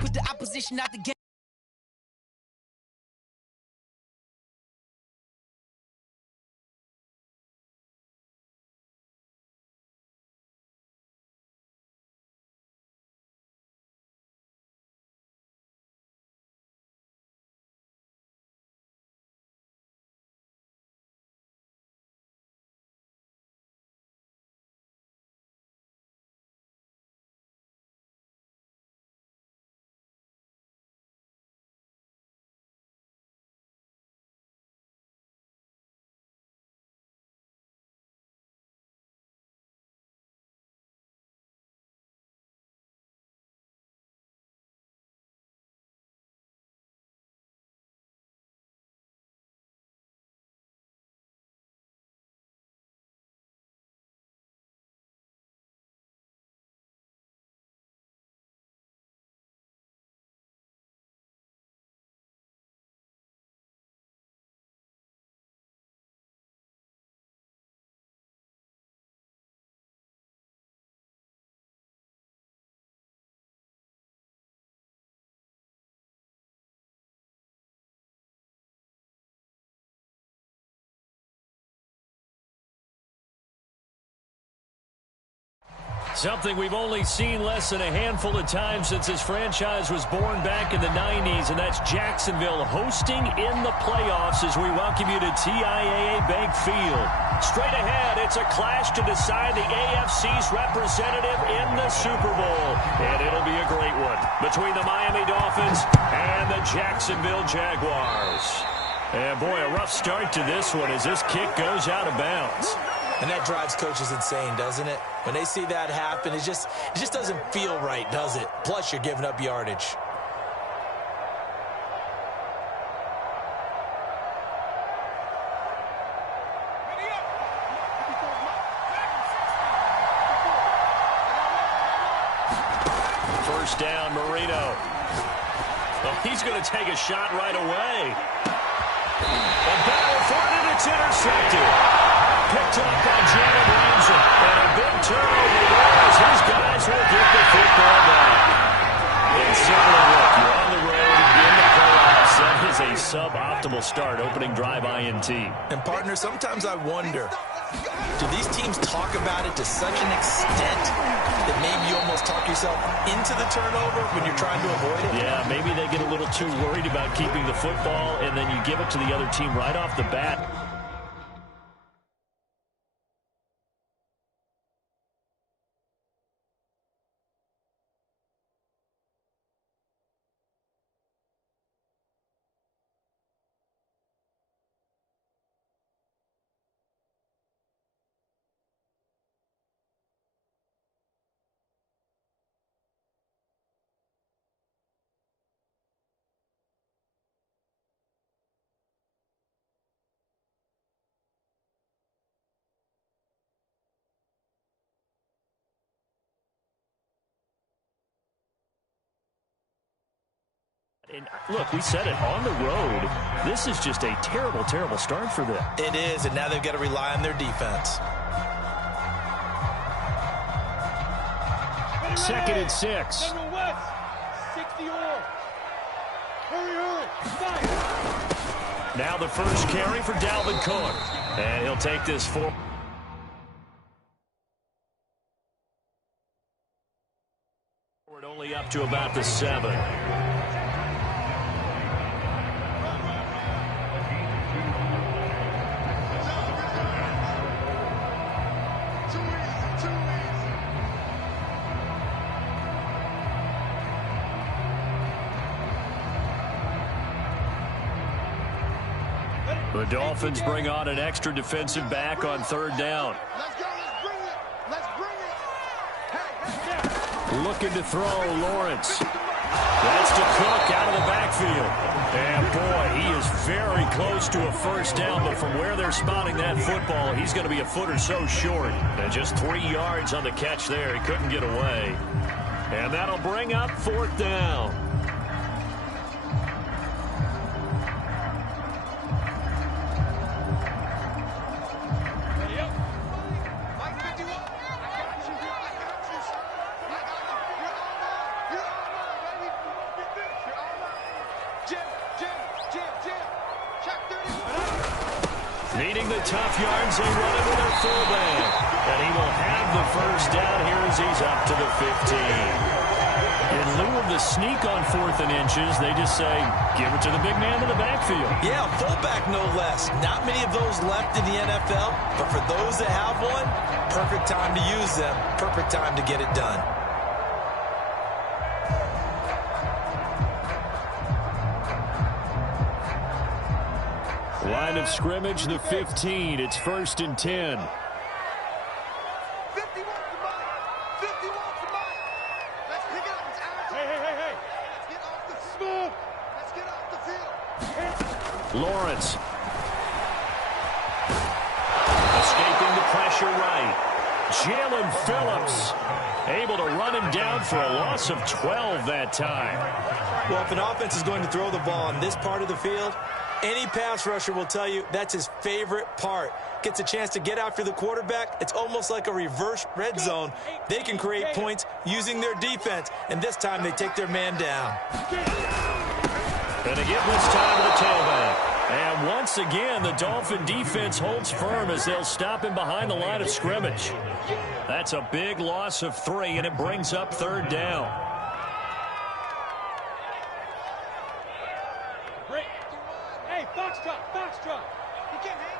put the opposition out the game. Something we've only seen less than a handful of times since this franchise was born back in the 90s, and that's Jacksonville hosting in the playoffs as we welcome you to TIAA Bank Field. Straight ahead, it's a clash to decide the AFC's representative in the Super Bowl, and it'll be a great one between the Miami Dolphins and the Jacksonville Jaguars. And boy, a rough start to this one as this kick goes out of bounds. And that drives coaches insane, doesn't it? When they see that happen, it just doesn't feel right, does it? Plus, you're giving up yardage. First down, Marino. Well, he's going to take a shot right away. A battle for it, and it's intercepted. Picked up by Janet Ramsey, and a big turnover there as his guys will get the football back. And certainly, look, you're on the road in the playoffs. That is a suboptimal start, opening drive INT. And, partner, sometimes I wonder, do these teams talk about it to such an extent that maybe you almost talk yourself into the turnover when you're trying to avoid it? Yeah, maybe they get a little too worried about keeping the football, and then you give it to the other team right off the bat. And look, we said it, on the road, this is just a terrible, terrible start for them. It is, and now they've got to rely on their defense. Second and 6. Now the first carry for Dalvin Cook. And he'll take this forward. Only up to about the 7. The Dolphins bring on an extra defensive back on third down. Let's bring it. Looking to throw, Lawrence. That's to Cook out of the backfield. And boy, he is very close to a first down, but from where they're spotting that football, he's going to be a foot or so short. And just 3 yards on the catch there. He couldn't get away. And that'll bring up fourth down. Needing the tough yards, they run it with their fullback. And he will have the first down here as he's up to the 15. In lieu of the sneak on 4th and inches, they just say, give it to the big man in the backfield. Yeah, fullback no less. Not many of those left in the NFL, but for those that have one, perfect time to use them, perfect time to get it done. Line of scrimmage, the 15. It's 1st and 10. 51 to Mike. 51 to Mike. Let's pick it up. It's out. Hey. Let's get off the field. Let's get off the field. Lawrence. Escaping the pressure right. Jalen Phillips able to run him down for a loss of 12 that time. Well, if an offense is going to throw the ball on this part of the field, any pass rusher will tell you that's his favorite part. Gets a chance to get after the quarterback. It's almost like a reverse red zone. They can create points using their defense, and this time they take their man down. And they give this time to the tailback. And once again, the Dolphin defense holds firm as they'll stop him behind the line of scrimmage. That's a big loss of 3, and it brings up 3rd down. Hey, Foxtrot. He can't hang.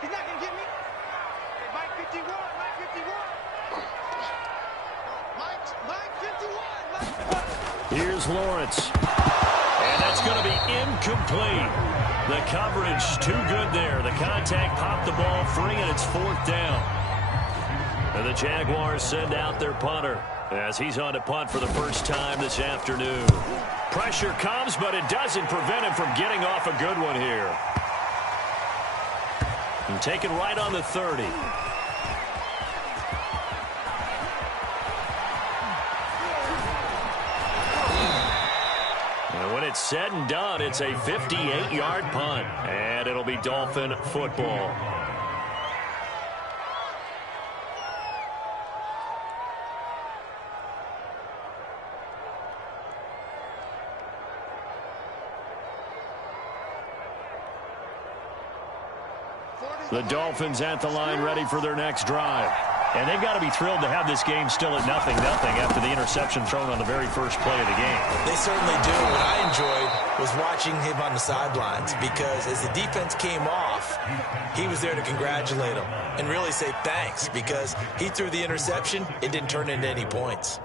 He's not going to get me. Hey, Mike 51. Mike 51. Here's Lawrence. And that's going to be incomplete. The coverage too good there. The contact popped the ball free, and it's 4th down. And the Jaguars send out their punter as he's on to punt for the first time this afternoon. Pressure comes, but it doesn't prevent him from getting off a good one here. And taken right on the 30. And when it's said and done, it's a 58-yard punt. And it'll be Dolphin football. The Dolphins at the line ready for their next drive. And they've got to be thrilled to have this game still at 0-0 after the interception thrown on the very first play of the game. They certainly do. What I enjoyed was watching him on the sidelines because as the defense came off, he was there to congratulate them and really say thanks because he threw the interception. It didn't turn into any points.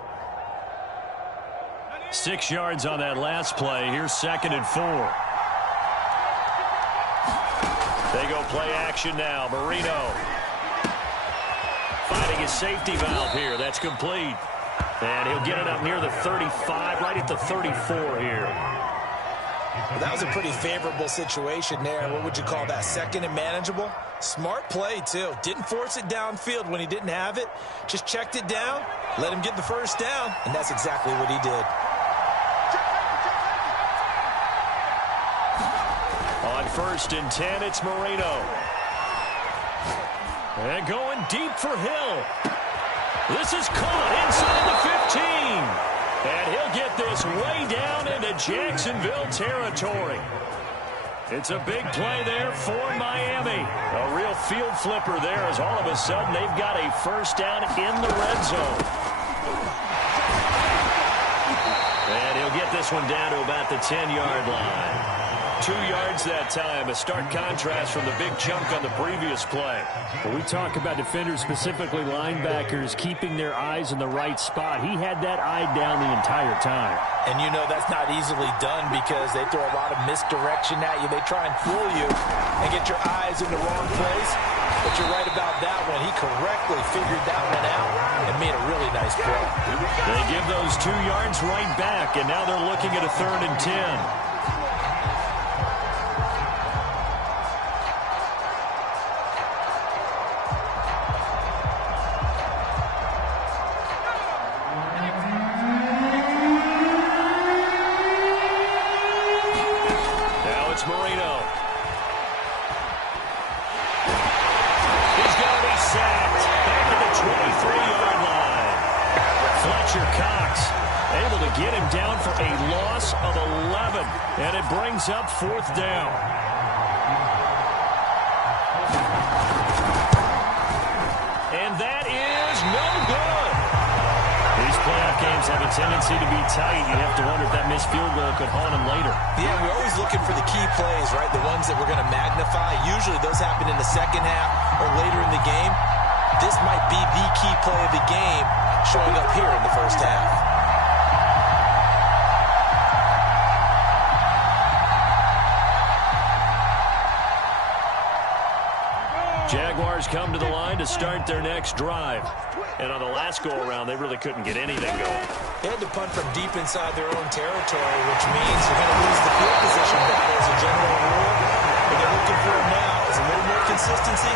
6 yards on that last play. Here's 2nd and 4. They go play action now. Marino finding his safety valve here. That's complete. And he'll get it up near the 35, right at the 34 here. Well, that was a pretty favorable situation there. What would you call that? 2nd and manageable? Smart play, too. Didn't force it downfield when he didn't have it. Just checked it down, let him get the first down, and that's exactly what he did. On 1st and 10, it's Marino. And going deep for Hill. This is caught inside the 15. And he'll get this way down into Jacksonville territory. It's a big play there for Miami. A real field flipper there as all of a sudden they've got a first down in the red zone. And he'll get this one down to about the 10-yard line. 2 yards that time, a stark contrast from the big chunk on the previous play. When we talk about defenders, specifically linebackers, keeping their eyes in the right spot, he had that eye down the entire time. And you know that's not easily done because they throw a lot of misdirection at you. They try and fool you and get your eyes in the wrong place. But you're right about that one. He correctly figured that one out and made a really nice play. They give those 2 yards right back, and now they're looking at a 3rd and 10. Get him down for a loss of 11, and it brings up 4th down. And that is no good. These playoff games have a tendency to be tight. You have to wonder if that missed field goal could haunt them later. Yeah, we're always looking for the key plays, right? The ones that we're going to magnify. Usually those happen in the second half or later in the game. This might be the key play of the game showing up here in the first half. Jaguars come to the line to start their next drive. And on the last go-around, they really couldn't get anything going. They had to punt from deep inside their own territory, which means you're going to lose the field position battle as a general rule. What they're looking for now is a little more consistency,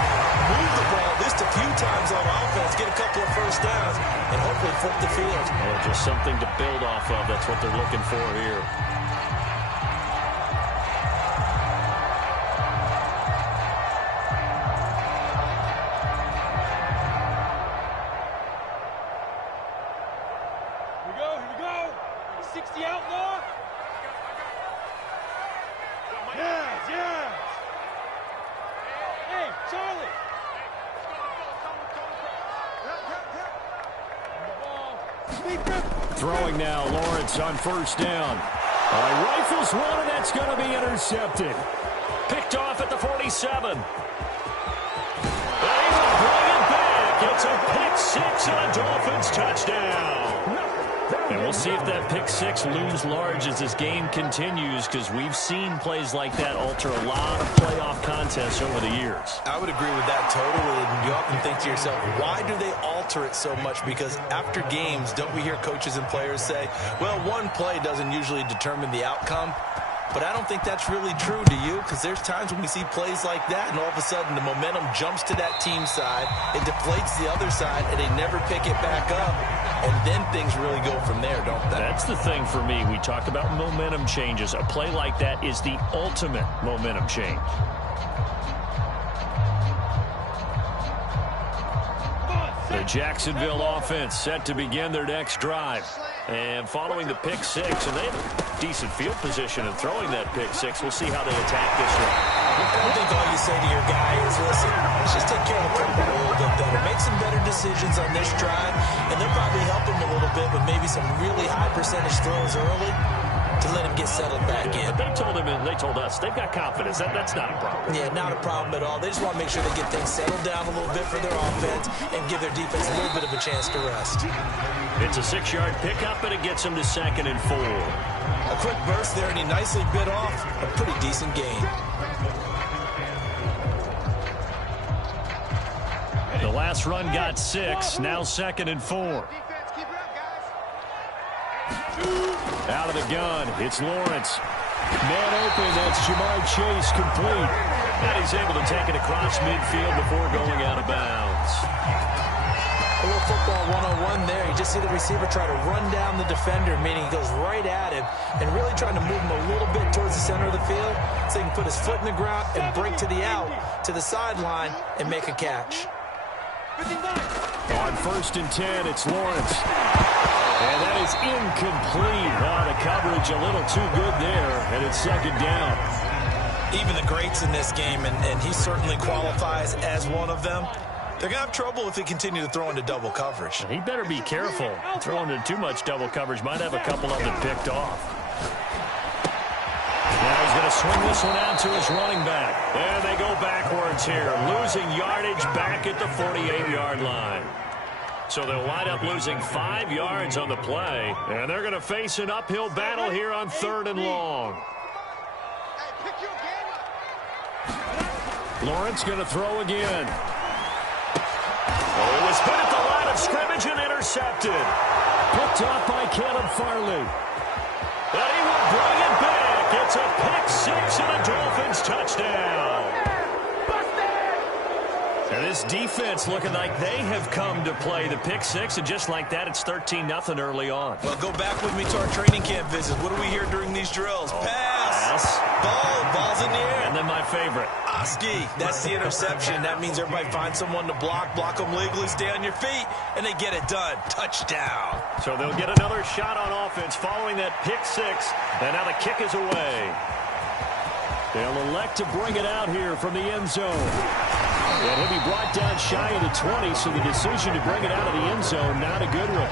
move the ball at least a few times on offense, get a couple of first downs, and hopefully flip the field. Well, just something to build off of. That's what they're looking for here. Throwing now, Lawrence on first down. Rifles one, and that's going to be intercepted. Picked off at the 47. They will bring it back. It's a pick six and a Dolphins touchdown. And we'll see if that pick six looms large as this game continues, because we've seen plays like that alter a lot of playoff contests over the years. I would agree with that totally. And you often think to yourself, why do they alter it so much? Because after games, don't we hear coaches and players say, well, one play doesn't usually determine the outcome? But I don't think that's really true, do you? Because there's times when we see plays like that, and all of a sudden the momentum jumps to that team side, it deflates the other side, and they never pick it back up. And then things really go from there, don't they? That's the thing for me. We talk about momentum changes. A play like that is the ultimate momentum change. The Jacksonville offense set to begin their next drive. And following the pick six, and they have a decent field position in throwing that pick six. We'll see how they attack this one. I think all you say to your guy is, listen, let's just take care of the football a little bit better. Make some better decisions on this drive, and they'll probably help him a little bit with maybe some really high percentage throws early to let him get settled back in. But they told him, and they told us, they've got confidence. That's not a problem. Yeah, not a problem at all. They just want to make sure they get things settled down a little bit for their offense and give their defense a little bit of a chance to rest. It's a 6-yard pickup, and it gets him to 2nd and 4. A quick burst there, and he nicely bit off a pretty decent gain. The last run got 6, now 2nd and 4. Out of the gun, it's Lawrence. Man open, that's Jamar Chase complete. And he's able to take it across midfield before going out of bounds. A little football 101 there. You just see the receiver try to run down the defender, meaning he goes right at him and really trying to move him a little bit towards the center of the field so he can put his foot in the ground and break to the out, to the sideline, and make a catch. On 1st and 10, it's Lawrence. And that is incomplete. The coverage a little too good there, and it's 2nd down. Even the greats in this game, and he certainly qualifies as one of them, they're going to have trouble if they continue to throw into double coverage. He better be careful. Throwing into too much double coverage might have a couple of them picked off. Now he's going to swing this one out to his running back. And they go backwards here, losing yardage back at the 48-yard line. So they'll wind up losing 5 yards on the play, and they're going to face an uphill battle here on 3rd and long. Lawrence going to throw again. Oh, it was hit at the line of scrimmage and intercepted. Picked off by Caleb Farley. And he will bring it back. It's a pick six and a Dolphins touchdown. And this defense looking like they have come to play the pick six, and just like that, it's 13-0 early on. Well, go back with me to our training camp visit. What do we hear during these drills? Pass. Ball's in the air. And then my favorite. Oski. That's the interception. That means everybody finds someone to block them legally, stay on your feet, and they get it done. Touchdown. So they'll get another shot on offense following that pick six, and now the kick is away. They'll elect to bring it out here from the end zone. And he'll be brought down shy of the 20, so the decision to bring it out of the end zone, not a good one.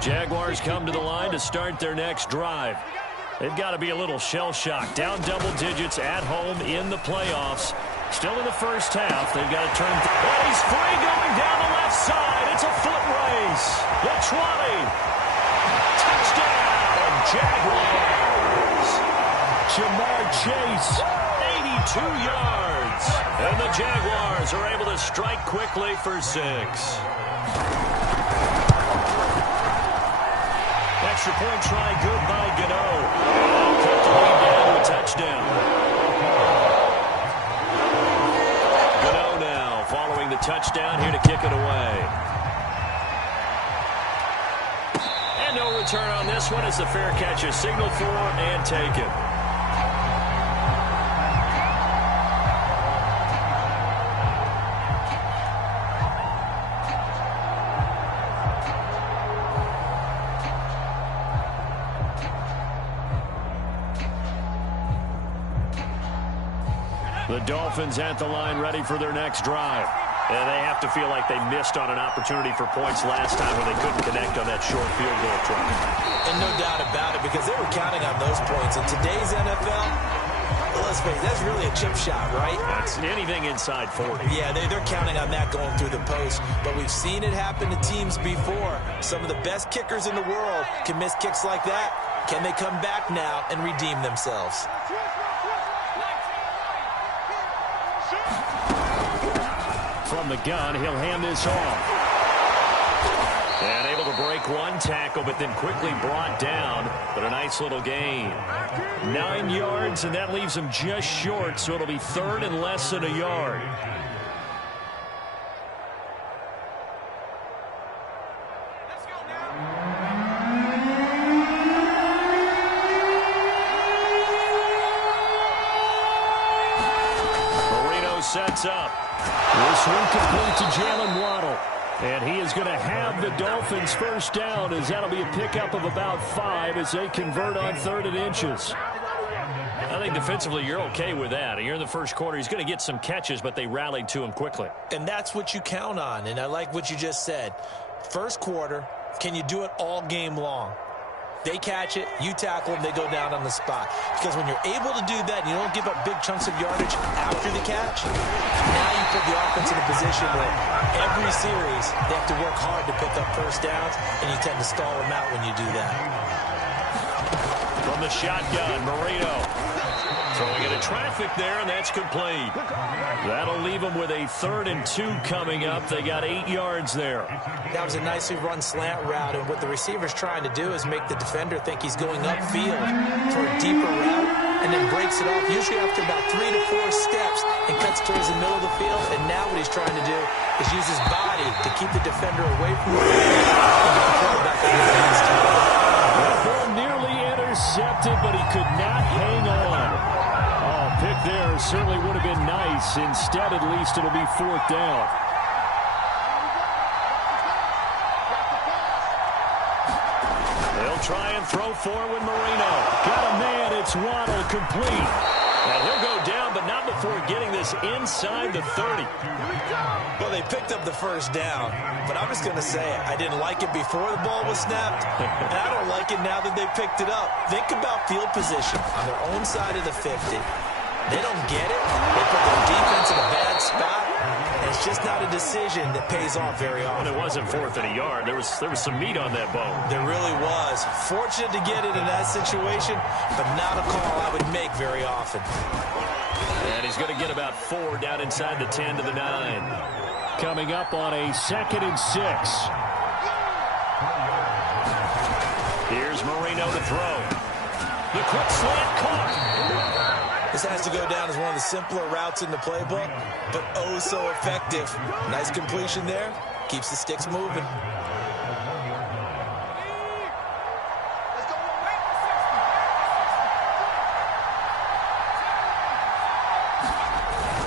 Jaguars come to the line to start their next drive. They've got to be a little shell-shocked. Down double digits at home in the playoffs. Still in the first half. They've got to turn. And he's free going down the left side. It's a foot race. The 20. Touchdown, Jaguars. Jamar Chase. 82 yards. And the Jaguars are able to strike quickly for 6. Extra point try good by Gano. Cut the lead down to a touchdown. Gano now following the touchdown here to kick it away. And no return on this one as the fair catch is signaled for and taken. The Dolphins at the line ready for their next drive. And they have to feel like they missed on an opportunity for points last time when they couldn't connect on that short field goal try. And no doubt about it, because they were counting on those points. In today's NFL, let's face it, that's really a chip shot, right? That's anything inside 40. Yeah, they're counting on that going through the post. But we've seen it happen to teams before. Some of the best kickers in the world can miss kicks like that. Can they come back now and redeem themselves? From the gun, he'll hand this off. And able to break one tackle, but then quickly brought down. But a nice little gain. 9 yards, and that leaves him just short, so it'll be third and less than a yard. Marino sets up. This one complete to Jalen Waddle. And he is going to have the Dolphins first down, as that'll be a pickup of about 5 as they convert on 3rd and inches. I think defensively you're okay with that. You're in the first quarter. He's going to get some catches, but they rallied to him quickly. And that's what you count on. And I like what you just said. First quarter, can you do it all game long? They catch it, you tackle them, they go down on the spot. Because when you're able to do that, and you don't give up big chunks of yardage after the catch, now you put the offense in a position where every series they have to work hard to pick up first downs, and you tend to stall them out when you do that. From the shotgun, Marino throwing into traffic there, and that's complete. That'll leave them with a 3rd and 2 coming up. They got 8 yards there. That was a nicely run slant route, and what the receiver's trying to do is make the defender think he's going upfield for a deeper route, and then breaks it off, usually after about 3 to 4 steps, and cuts towards the middle of the field. And now what he's trying to do is use his body to keep the defender away from the field and get the quarterback in his hands. That ball nearly intercepted, but he could not hang on. Pick there certainly would have been nice. Instead, at least, it'll be 4th down. They'll try and throw forward Marino. Got a man. It's Waddle, complete. And he'll go down, but not before getting this inside the 30. Well, they picked up the first down, but I'm just going to say it. I didn't like it before the ball was snapped, and I don't like it now that they picked it up. Think about field position on their own side of the 50. They don't get it. They put their defense in a bad spot. And it's just not a decision that pays off very often. And it wasn't 4th and a yard. There was some meat on that bone. There really was. Fortunate to get it in that situation, but not a call I would make very often. And he's going to get about 4 down inside the 10 to the 9. Coming up on a 2nd and 6. Here's Marino to throw. The quick slant caught. This has to go down as one of the simpler routes in the playbook, but oh so effective. Nice completion there. Keeps the sticks moving.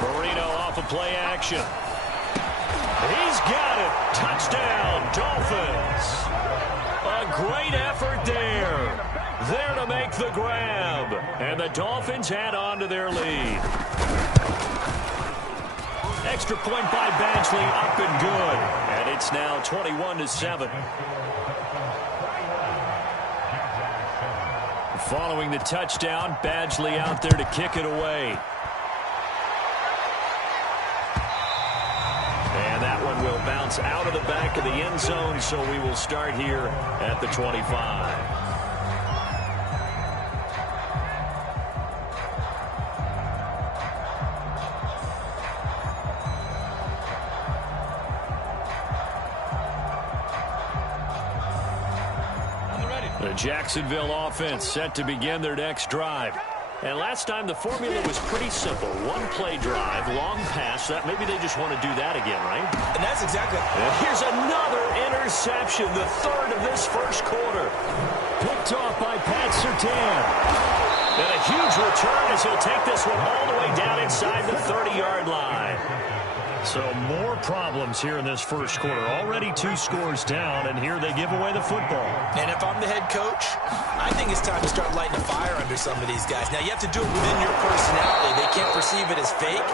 Marino off of play action. He's got it. Touchdown, Dolphins. A great effort there. there to make the grab. And the Dolphins add on to their lead. Extra point by Badgley, up and good. And it's now 21-7. Following the touchdown, Badgley out there to kick it away. And that one will bounce out of the back of the end zone, so we will start here at the 25. The Jacksonville offense set to begin their next drive. And last time the formula was pretty simple. One play drive, long pass. That maybe they just want to do that again, right? And that's exactly. Here's another interception, the third of this first quarter. Picked off by Pat Surtain. And a huge return as he'll take this one all the way down inside the 30-yard line. So more problems here in this first quarter. Already 2 scores down, and here they give away the football. And if I'm the head coach, I think it's time to start lighting a fire under some of these guys. Now, you have to do it within your personality. They can't perceive it as fake.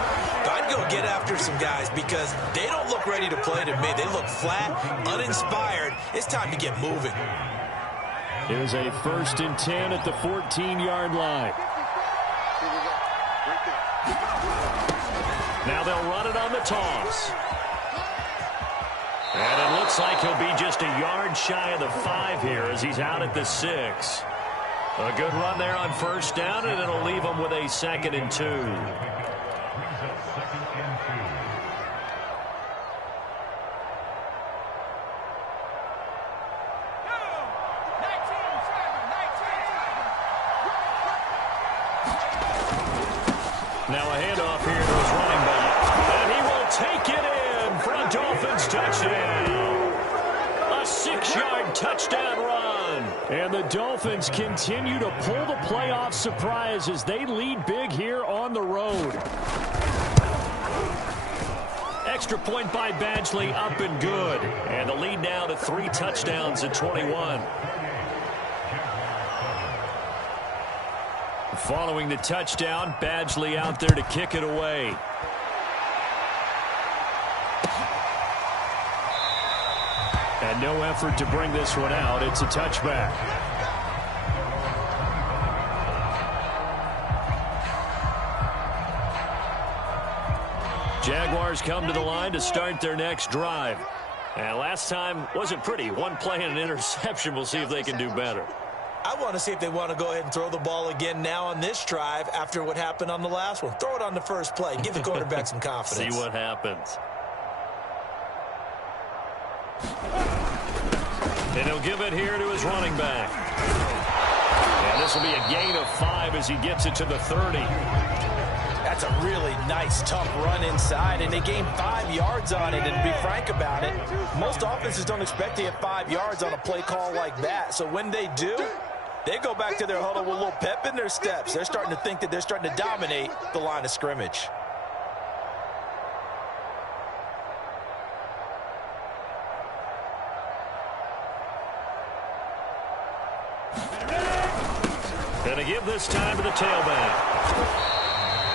But I'd go get after some guys because they don't look ready to play to me. They look flat, uninspired. It's time to get moving. Here's a 1st and 10 at the 14-yard line. Now they'll run it on the toss. And it looks like he'll be just a yard shy of the 5 here as he's out at the 6. A good run there on 1st down, and it'll leave him with a 2nd and 2. Now a handoff here to his running back. And he will take it in for a Dolphins touchdown. A 6-yard touchdown run. And the Dolphins continue to pull the playoff surprise as they lead big here on the road. Extra point by Badgley, up and good. And the lead now to 3 touchdowns at 21. Following the touchdown, Badgley out there to kick it away. And no effort to bring this one out. It's a touchback. Jaguars come to the line to start their next drive. And last time wasn't pretty. One play and an interception. We'll see if they can do better. I want to see if they want to go ahead and throw the ball again now on this drive after what happened on the last one. Throw it on the first play. Give the quarterback some confidence. See what happens. And he'll give it here to his running back. And this will be a gain of 5 as he gets it to the 30. That's a really nice, tough run inside, and they gained 5 yards on it. And to be frank about it, most offenses don't expect to get 5 yards on a play call like that. So when they do, they go back to their huddle with a little pep in their steps. They're starting to think that they're starting to dominate the line of scrimmage. Gonna give this time to the tailback.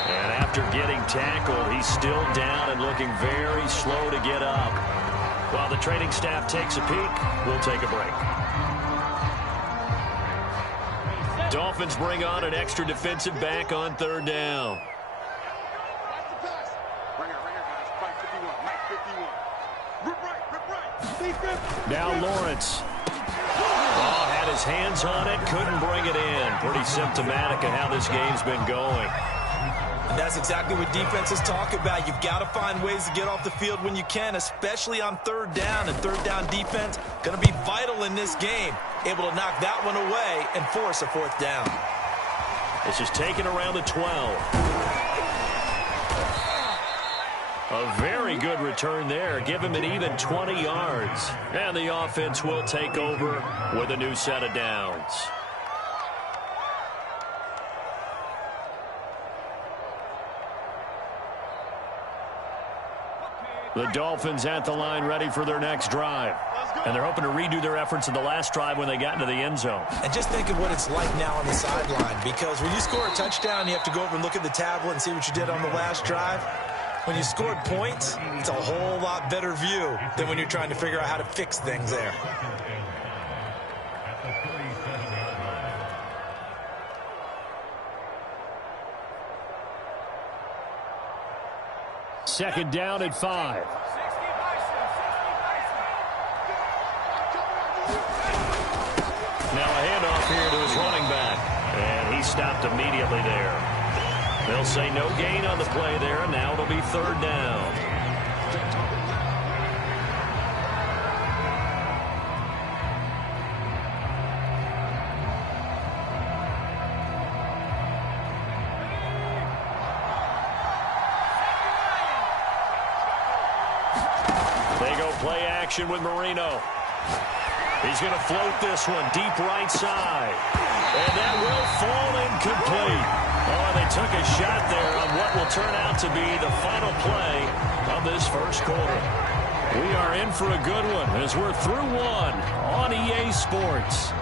And after getting tackled, he's still down and looking very slow to get up. While the training staff takes a peek, we'll take a break. Dolphins bring on an extra defensive back on 3rd down. Now Lawrence. Oh, had his hands on it, couldn't bring it in. Pretty symptomatic of how this game's been going. And that's exactly what defenses talk about. You've got to find ways to get off the field when you can, especially on 3rd down. And 3rd down defense going to be vital in this game. Able to knock that one away and force a 4th down. This is taken around the 12. A very good return there. Give him an even 20 yards. And the offense will take over with a new set of downs. The Dolphins at the line ready for their next drive. And they're hoping to redo their efforts in the last drive when they got into the end zone. And just think of what it's like now on the sideline, because when you score a touchdown, you have to go over and look at the tablet and see what you did on the last drive. When you scored points, it's a whole lot better view than when you're trying to figure out how to fix things there. Second down at 5. Now a handoff here to his running back. And he stopped immediately there. They'll say no gain on the play there, and now it'll be third down. They go play action with Marino. He's going to float this one deep right side. And that will fall incomplete. Oh, they took a shot there on what will turn out to be the final play of this first quarter. We are in for a good one as we're through one on EA Sports.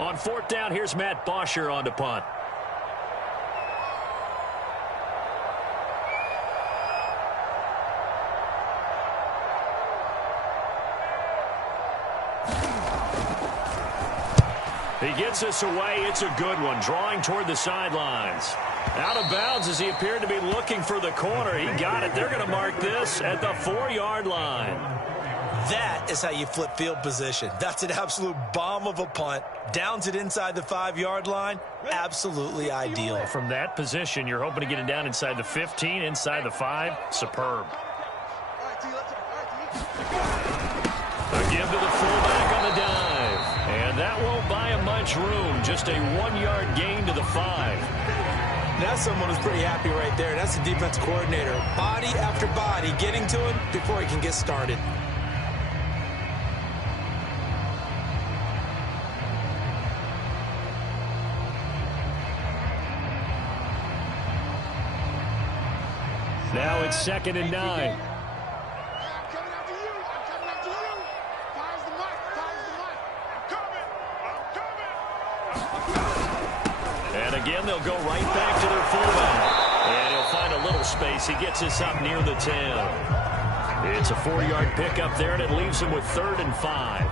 On fourth down, here's Matt Bosher on to punt. He gets this away. It's a good one, drawing toward the sidelines. Out of bounds as he appeared to be looking for the corner. He got it. They're going to mark this at the 4-yard line. That is how you flip field position. That's an absolute bomb of a punt. Downs it inside the 5-yard line. Absolutely ideal. From that position, you're hoping to get it down inside the 15, inside the 5. Superb. A give to the fullback on the dive. And that won't buy him much room. Just a 1-yard gain to the 5. That's someone who's pretty happy right there. That's the defense coordinator. Body after body getting to him before he can get started. Now it's 2nd and 9. And again, they'll go right back to their fullback. And he'll find a little space. He gets this up near the 10. It's a 4-yard pickup there, and it leaves him with 3rd and 5.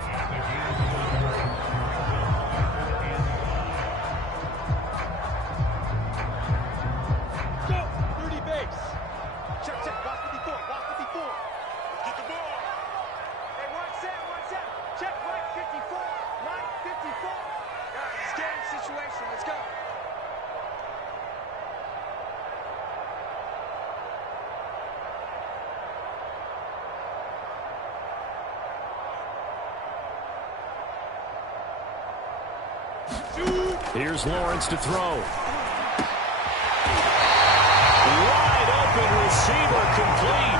Here's Lawrence to throw. Wide open receiver complete.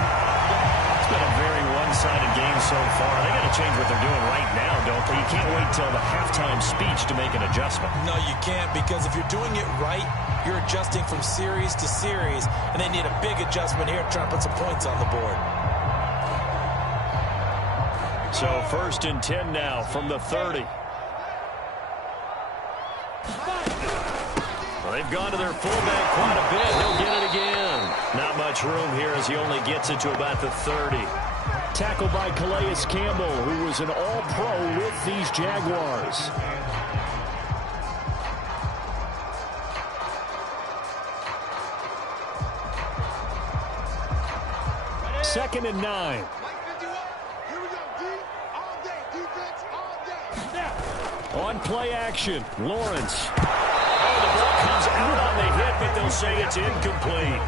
It's been a very one-sided game so far. They got to change what they're doing right now, don't they? You can't wait till the halftime speech to make an adjustment. No, you can't, because if you're doing it right, you're adjusting from series to series, and they need a big adjustment here to try and put some points on the board. So 1st and 10 now from the 30. Well, they've gone to their fullback quite a bit. He'll get it again. Not much room here as he only gets it to about the 30. Tackled by Calais Campbell, who was an all-pro with these Jaguars. Second and 9. On play action, Lawrence. Oh, the ball comes out on the hit, but they'll say it's incomplete.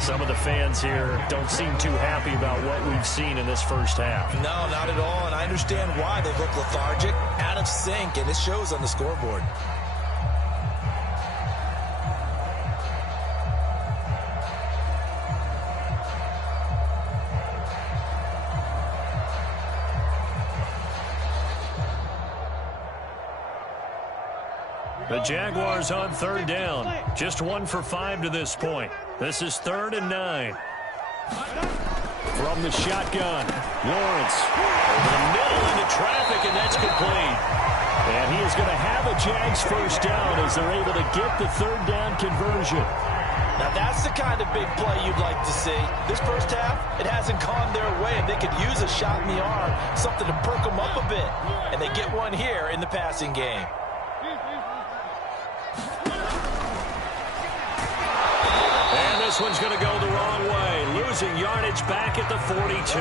Some of the fans here don't seem too happy about what we've seen in this first half. No, not at all, and I understand why. They look lethargic, out of sync, and it shows on the scoreboard. The Jaguars on 3rd down. Just 1 for 5 to this point. This is 3rd and 9. From the shotgun, Lawrence over the middle into traffic, and that's complete. And he is going to have a Jags first down as they're able to get the third down conversion. Now, that's the kind of big play you'd like to see. This first half, it hasn't gone their way, and they could use a shot in the arm, something to perk them up a bit. And they get one here in the passing game. And this one's going to go the wrong way. Losing yardage back at the 42.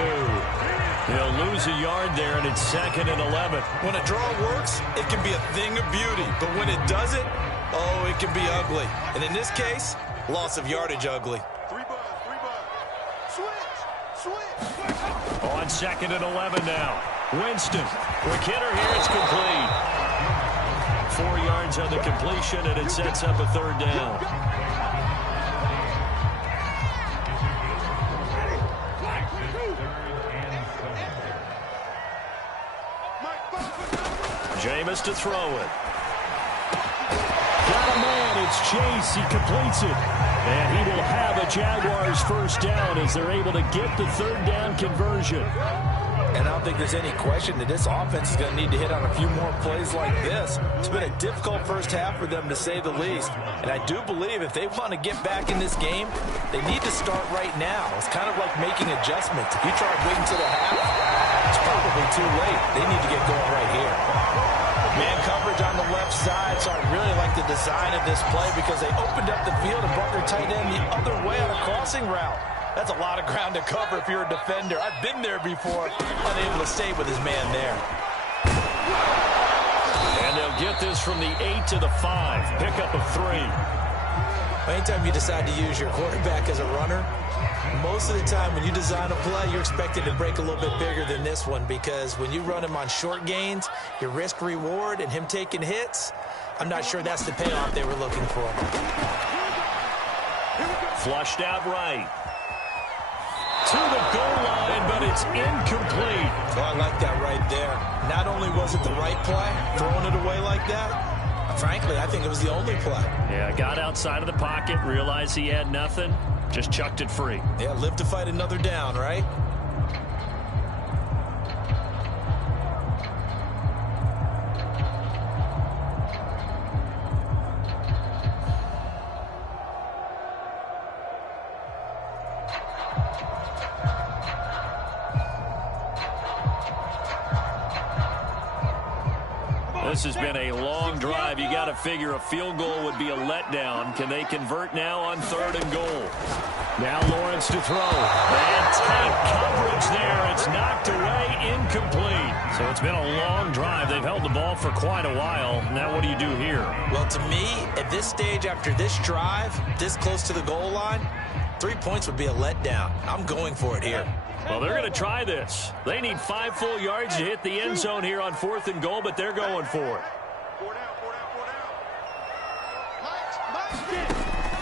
They'll lose a yard there, and it's 2nd and 11. When a draw works, it can be a thing of beauty. But when it doesn't, oh, it can be ugly. And in this case, loss of yardage ugly. Three bud. Switch. On 2nd and 11 now. Winston. Quick hitter here. It's complete. 4 yards on the completion, and it sets up a third down. Jameis to throw it. Got a man. It's Chase. He completes it. And he will have a Jaguars first down as they're able to get the third down conversion. And I don't think there's any question that this offense is going to need to hit on a few more plays like this. It's been a difficult first half for them, to say the least. And I do believe if they want to get back in this game, they need to start right now. It's kind of like making adjustments. If you try waiting until the half, it's probably too late. They need to get going right here. Man coverage on the left side, so I really like the design of this play because they opened up the field and brought their tight end the other way on a crossing route. That's a lot of ground to cover if you're a defender. I've been there before, unable to stay with his man there. And they'll get this from the 8 to the 5. Pickup of 3. Anytime you decide to use your quarterback as a runner, most of the time when you design a play, you're expected to break a little bit bigger than this one because when you run him on short gains, your risk-reward and him taking hits, I'm not sure that's the payoff they were looking for. Flushed out right. To the goal line, but it's incomplete. Oh, I like that right there. Not only was it the right play, throwing it away like that, frankly, I think it was the only play. Yeah, got outside of the pocket, realized he had nothing, just chucked it free. Yeah, live to fight another down, right? This has been a long drive. You got to figure a field goal would be a letdown. Can they convert now on 3rd and goal? Now Lawrence to throw. And tight coverage there. It's knocked away, incomplete. So it's been a long drive. They've held the ball for quite a while. Now what do you do here? Well, to me, at this stage after this drive, this close to the goal line, 3 points would be a letdown. I'm going for it here. Well, they're going to try this. They need 5 full yards to hit the end zone here on 4th and goal, but they're going for it.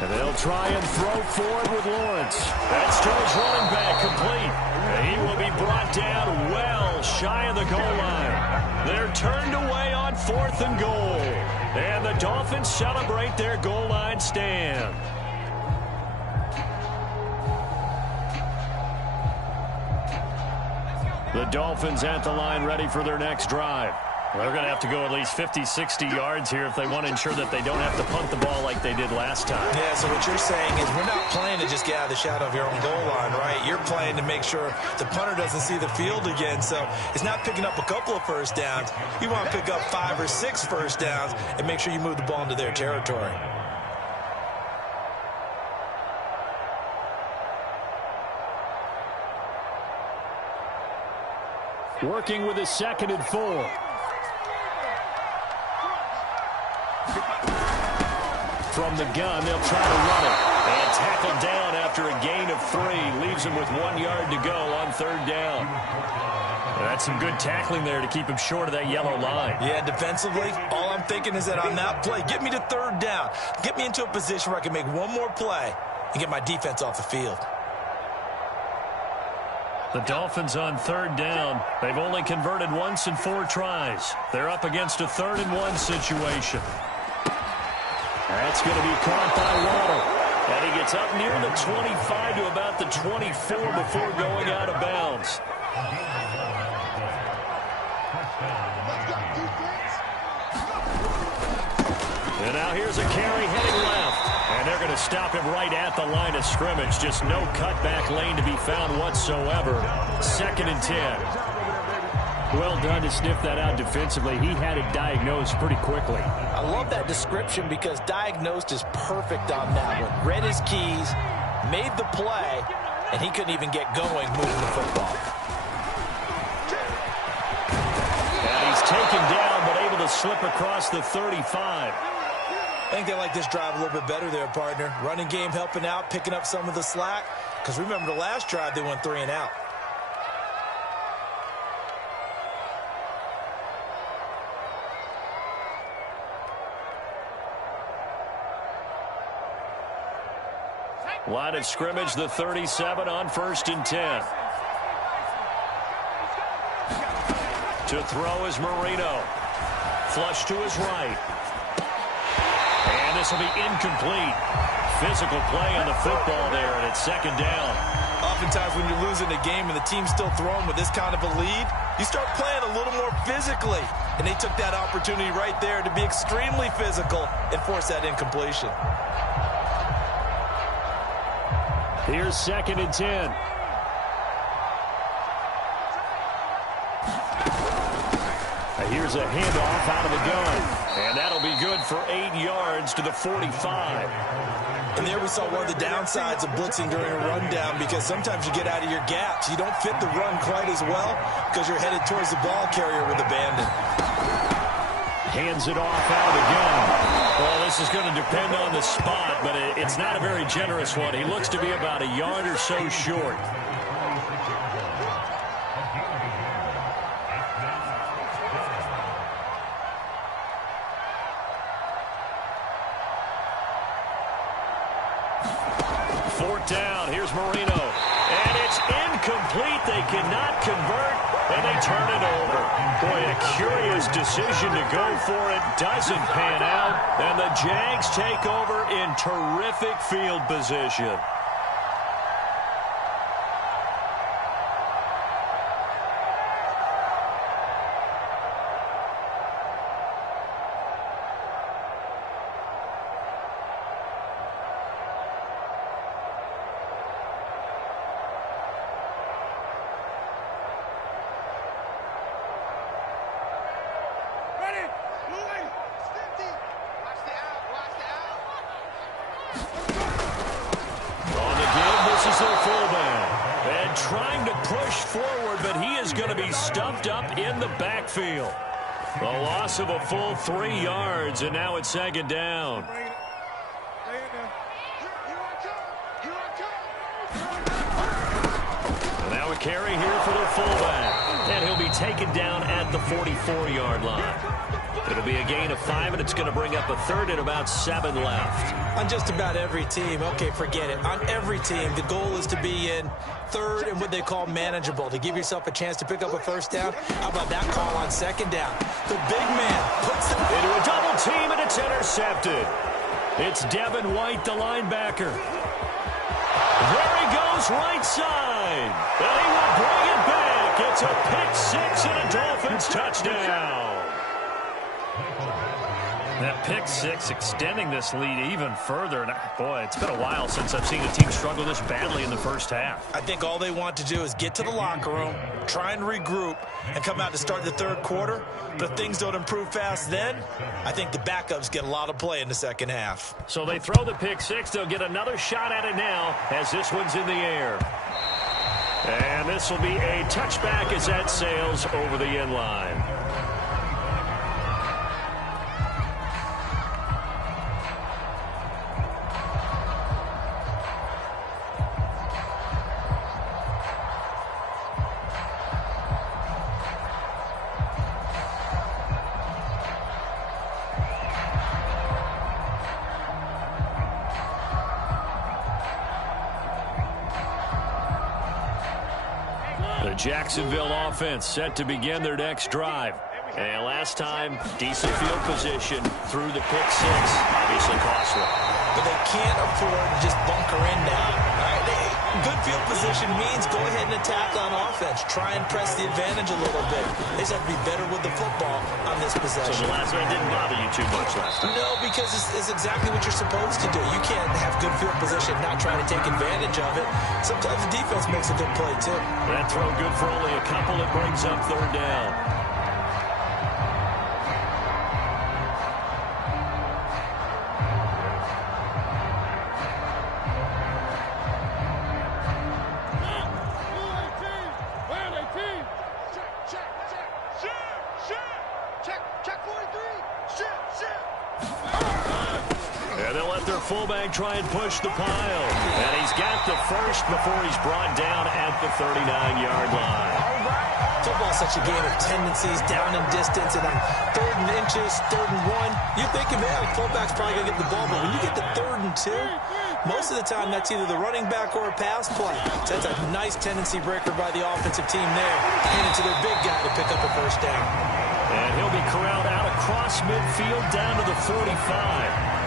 And they'll try and throw forward with Lawrence. That's to his running back, complete. And he will be brought down well shy of the goal line. They're turned away on 4th and goal. And the Dolphins celebrate their goal line stand. The Dolphins at the line ready for their next drive. Well, they're going to have to go at least 50, 60 yards here if they want to ensure that they don't have to punt the ball like they did last time. Yeah, so what you're saying is we're not playing to just get out of the shadow of your own goal line, right? You're playing to make sure the punter doesn't see the field again. So it's not picking up a couple of first downs. You want to pick up 5 or 6 first downs and make sure you move the ball into their territory. Working with a 2nd and 4. From the gun, they'll try to run it. And tackled down after a gain of 3. Leaves him with 1 yard to go on 3rd down. That's some good tackling there to keep him short of that yellow line. Yeah, defensively, all I'm thinking is that on that play, get me to 3rd down. Get me into a position where I can make one more play and get my defense off the field. The Dolphins on 3rd down. They've only converted once in 4 tries. They're up against a 3rd and 1 situation. That's going to be caught by Waddle. And he gets up near the 25 to about the 24 before going out of bounds. And now here's a carry heading left. And they're going to stop him right at the line of scrimmage. Just no cutback lane to be found whatsoever. 2nd and 10. Well done to sniff that out defensively. He had it diagnosed pretty quickly. I love that description because diagnosed is perfect on that one. Read his keys, made the play, and he couldn't even get going moving the football. And he's taken down but able to slip across the 35. I think they like this drive a little bit better there, partner. Running game helping out, picking up some of the slack. Because remember the last drive, they went 3 and out. Line of scrimmage, the 37 on 1st and 10. To throw is Marino. Flush to his right. And this will be incomplete. Physical play on the football there, and it's 2nd down. Oftentimes when you're losing a game and the team's still throwing with this kind of a lead, you start playing a little more physically. And they took that opportunity right there to be extremely physical and force that incompletion. Here's 2nd and 10. Here's a handoff out of the gun. And that'll be good for 8 yards to the 45. And there we saw one of the downsides of blitzing during a rundown because sometimes you get out of your gaps. You don't fit the run quite as well because you're headed towards the ball carrier with abandon. Hands it off out of the gun. Well, this is going to depend on the spot, but it's not a very generous one. He looks to be about a yard or so short. Down. Here's Marino. And it's incomplete. They cannot convert, and they turn it over. Boy, a curious decision to go for it. Doesn't pan out, and the Jags take over in terrific field position. Backfield. The loss of a full 3 yards, and now it's 2nd down. And now a carry here for their fullback. And he'll be taken down at the 44-yard line. It'll be a gain of 5, and it's going to bring up a 3rd and about 7 left. On just about every team, okay, forget it. On every team, the goal is to be in 3rd and what they call manageable, to give yourself a chance to pick up a 1st down. How about that call on 2nd down? The big man puts it into a double team, and it's intercepted. It's Devin White, the linebacker. There he goes, right side. And he will bring it back. It's a pick 6 and a Dolphins touchdown. That pick 6 extending this lead even further. And boy, it's been a while since I've seen a team struggle this badly in the first half. I think all they want to do is get to the locker room, try and regroup, and come out to start the 3rd quarter. But if things don't improve fast then, I think the backups get a lot of play in the 2nd half. So they throw the pick 6. They'll get another shot at it now as this one's in the air. And this will be a touchback as that sails over the end line. Jacksonville offense set to begin their next drive. And last time, decent field position through the pick six. Obviously costly. But they can't afford to just bunker in now. All right, good field position means go ahead and attack on offense. Try and press the advantage a little bit. They just have to be better with the football on this possession. So the last one didn't bother you too much last time? No, because it's exactly what you're supposed to do. You can't have good field position and not try to take advantage of it. Sometimes the defense makes a good play, too. That throw good for only a couple. It brings up third down. Fullback try and push the pile. And he's got the first before he's brought down at the 39-yard line. Football's such a game of tendencies, down and distance, and on 3rd and inches, 3rd and 1. You think, man, the fullback's probably going to get the ball, but when you get to 3rd and 2, most of the time that's either the running back or a pass play. So that's a nice tendency breaker by the offensive team there. Hand it to their big guy to pick up a first down. And he'll be corralled out across midfield down to the 45.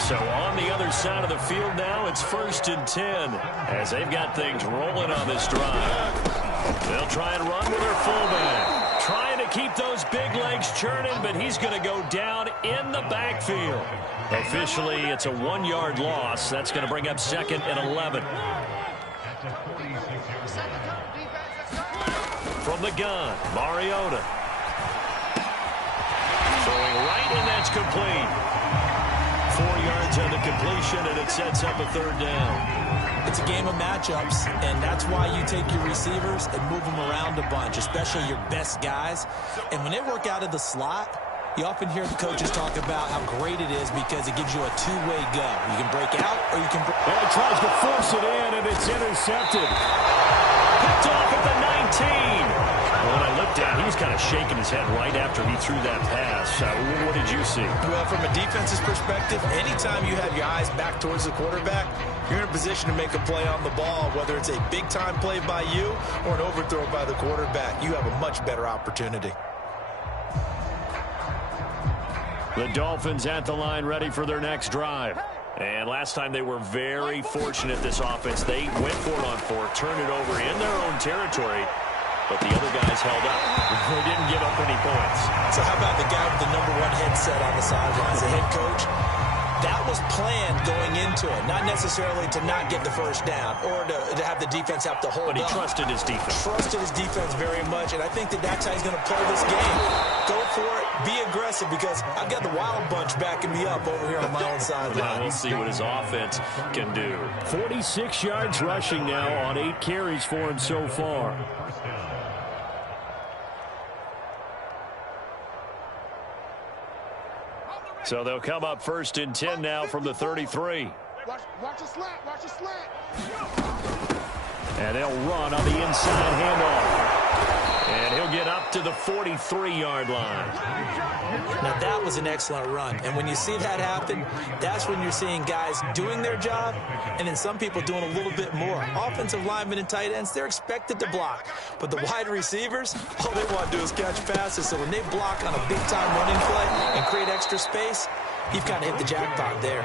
So on the other side of the field now, it's 1st and 10 as they've got things rolling on this drive. They'll try and run with their fullback. Trying to keep those big legs churning, but he's going to go down in the backfield. Officially, it's a 1-yard loss. That's going to bring up 2nd and 11. From the gun, Mariota. Throwing right, and that's complete. 4 yards on the completion, and it sets up a 3rd down. It's a game of matchups, and that's why you take your receivers and move them around a bunch, especially your best guys. And when they work out of the slot, you often hear the coaches talk about how great it is because it gives you a two-way go. You can break out, or you can... And he tries to force it in, and it's intercepted. Picked off at the 19. When I looked down, he was kind of shaking his head right after he threw that pass. What did you see? Well, from a defense's perspective, anytime you have your eyes back towards the quarterback, you're in a position to make a play on the ball, whether it's a big-time play by you or an overthrow by the quarterback. You have a much better opportunity. The Dolphins at the line ready for their next drive. And last time they were very fortunate, this offense. They went for it on 4, turned it over in their own territory. But the other guys held up. They didn't give up any points. So how about the guy with the #1 headset on the sidelines, the head coach? That was planned going into it, not necessarily to not get the first down or to have the defense have to hold up. But he trusted his defense. Trusted his defense very much, and I think that's how he's going to play this game. Go for it, be aggressive, because I've got the wild bunch backing me up over here on my own sideline. Now we'll see what his offense can do. 46 yards rushing now on 8 carries for him so far. So they'll come up 1st and 10 now from the 33. Watch a slant. Watch a slant. And they'll run on the inside handoff. And he'll get up to the 43-yard line. Now, that was an excellent run. And when you see that happen, that's when you're seeing guys doing their job and then some people doing a little bit more. Offensive linemen and tight ends, they're expected to block. But the wide receivers, all they want to do is catch passes. So when they block on a big-time running play and create extra space, you've kind of hit the jackpot there.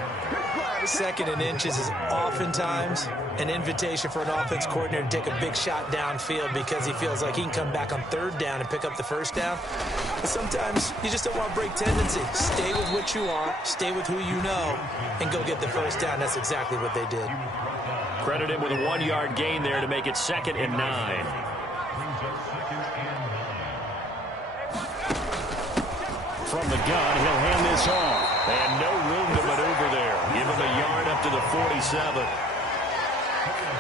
2nd and inches is oftentimes an invitation for an offense coordinator to take a big shot downfield because he feels like he can come back on 3rd down and pick up the first down. But sometimes you just don't want to break tendency. Stay with what you are, stay with who you know, and go get the first down. That's exactly what they did. Credit him with a 1-yard gain there to make it 2nd and 9. From the gun, he'll hand this off. And no room to maneuver there. Give him a yard up to the 47.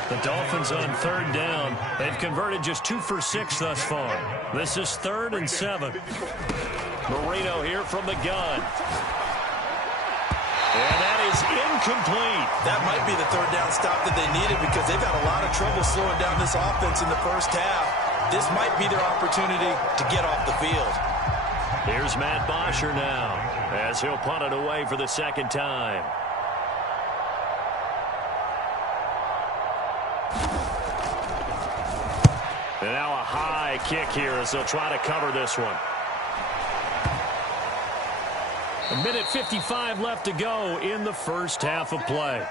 The Dolphins on 3rd down. They've converted just 2 for 6 thus far. This is 3rd and 7. Marino here from the gun. And that is incomplete. That might be the 3rd down stop that they needed because they've had a lot of trouble slowing down this offense in the first half. This might be their opportunity to get off the field. Here's Matt Bosher now as he'll punt it away for the 2nd time. And now a high kick here as they'll try to cover this one. A minute 55 left to go in the first half of play.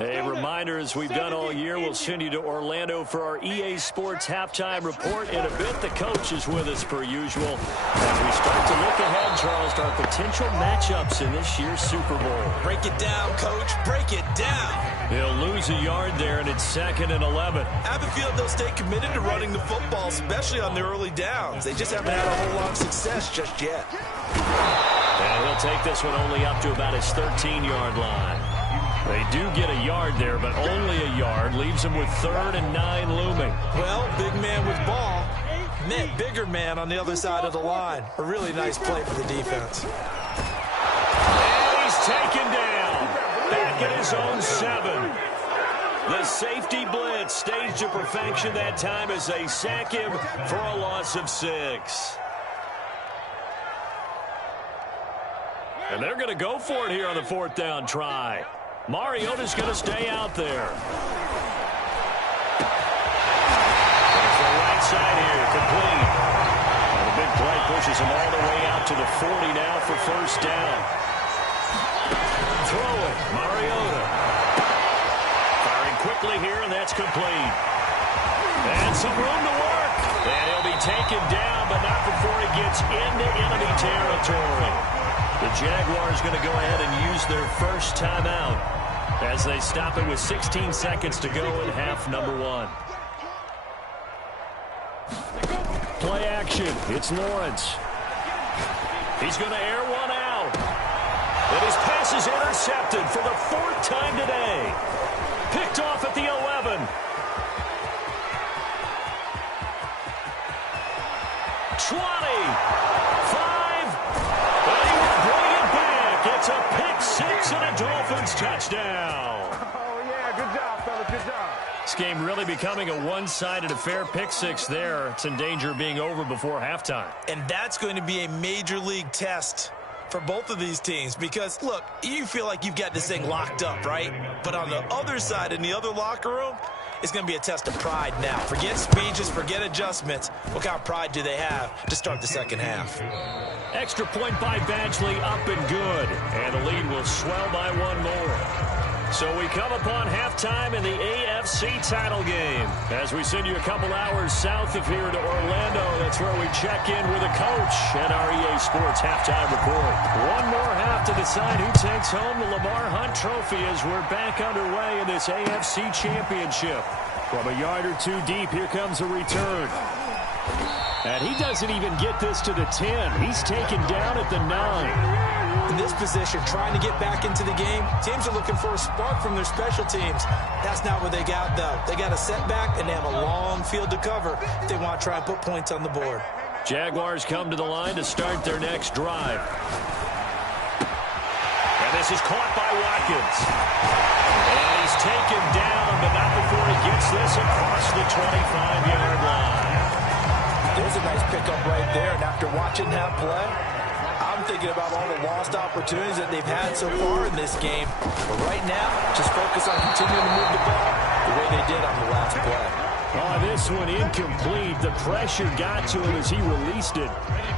A reminder, as we've done all year, we'll send you to Orlando for our EA Sports halftime report. In a bit, the coach is with us per usual. As we start to look ahead, Charles, to our potential matchups in this year's Super Bowl. Break it down, Coach. Break it down. He'll lose a yard there, and it's 2nd and 11. I have a feeling they'll stay committed to running the football, especially on the early downs. They just haven't had a whole lot of success just yet. And he'll take this one only up to about his 13-yard line. They do get a yard there, but only a yard. Leaves them with 3rd and 9 looming. Well, big man with ball met bigger man on the other side of the line. A really nice play for the defense. And he's taken down. Back at his own 7. The safety blitz staged to perfection that time as they sack him for a loss of 6. And they're going to go for it here on the 4th down try. Mariota's going to stay out there. There's the right side here, complete. And the big play pushes him all the way out to the 40 now for 1st down. Throw it, Mariota. Firing quickly here, and that's complete. And some room to work. And he'll be taken down, but not before he gets into enemy territory. The Jaguars going to go ahead and use their first timeout as they stop it with 16 seconds to go in half number 1. Play action. It's Lawrence. He's going to air one out. And his pass is intercepted for the 4th time today. Picked off at the 11. 20. 5. And he will bring it back. It's a pick 6 and a Dolphins touchdown. Oh, yeah, good job, fellas, good job. This game really becoming a one-sided affair. Pick 6 there. It's in danger of being over before halftime. And that's going to be a major league test for both of these teams because, look, you feel like you've got this thing locked up, right? But on the other side, in the other locker room, it's going to be a test of pride now. Forget speeches, forget adjustments. What kind of pride do they have to start the second half? Extra point by Badgley, up and good. And the lead will swell by 1 more. So we come upon halftime in the AFC title game. As we send you a couple hours south of here to Orlando, that's where we check in with a coach at our EA Sports halftime report. One more half to decide who takes home the Lamar Hunt Trophy as we're back underway in this AFC Championship. From a yard or 2 deep, here comes a return. And he doesn't even get this to the 10. He's taken down at the 9. In this position, trying to get back into the game, teams are looking for a spark from their special teams. That's not what they got, though. They got a setback, and they have a long field to cover if they want to try and put points on the board. Jaguars come to the line to start their next drive. And this is caught by Watkins. And he's taken down, but not before he gets this across the 25-yard line. There's a nice pickup right there, and after watching that play, I'm thinking about all the lost opportunities that they've had so far in this game. But right now, just focus on continuing to move the ball the way they did on the last play. Oh, this one incomplete. The pressure got to him as he released it.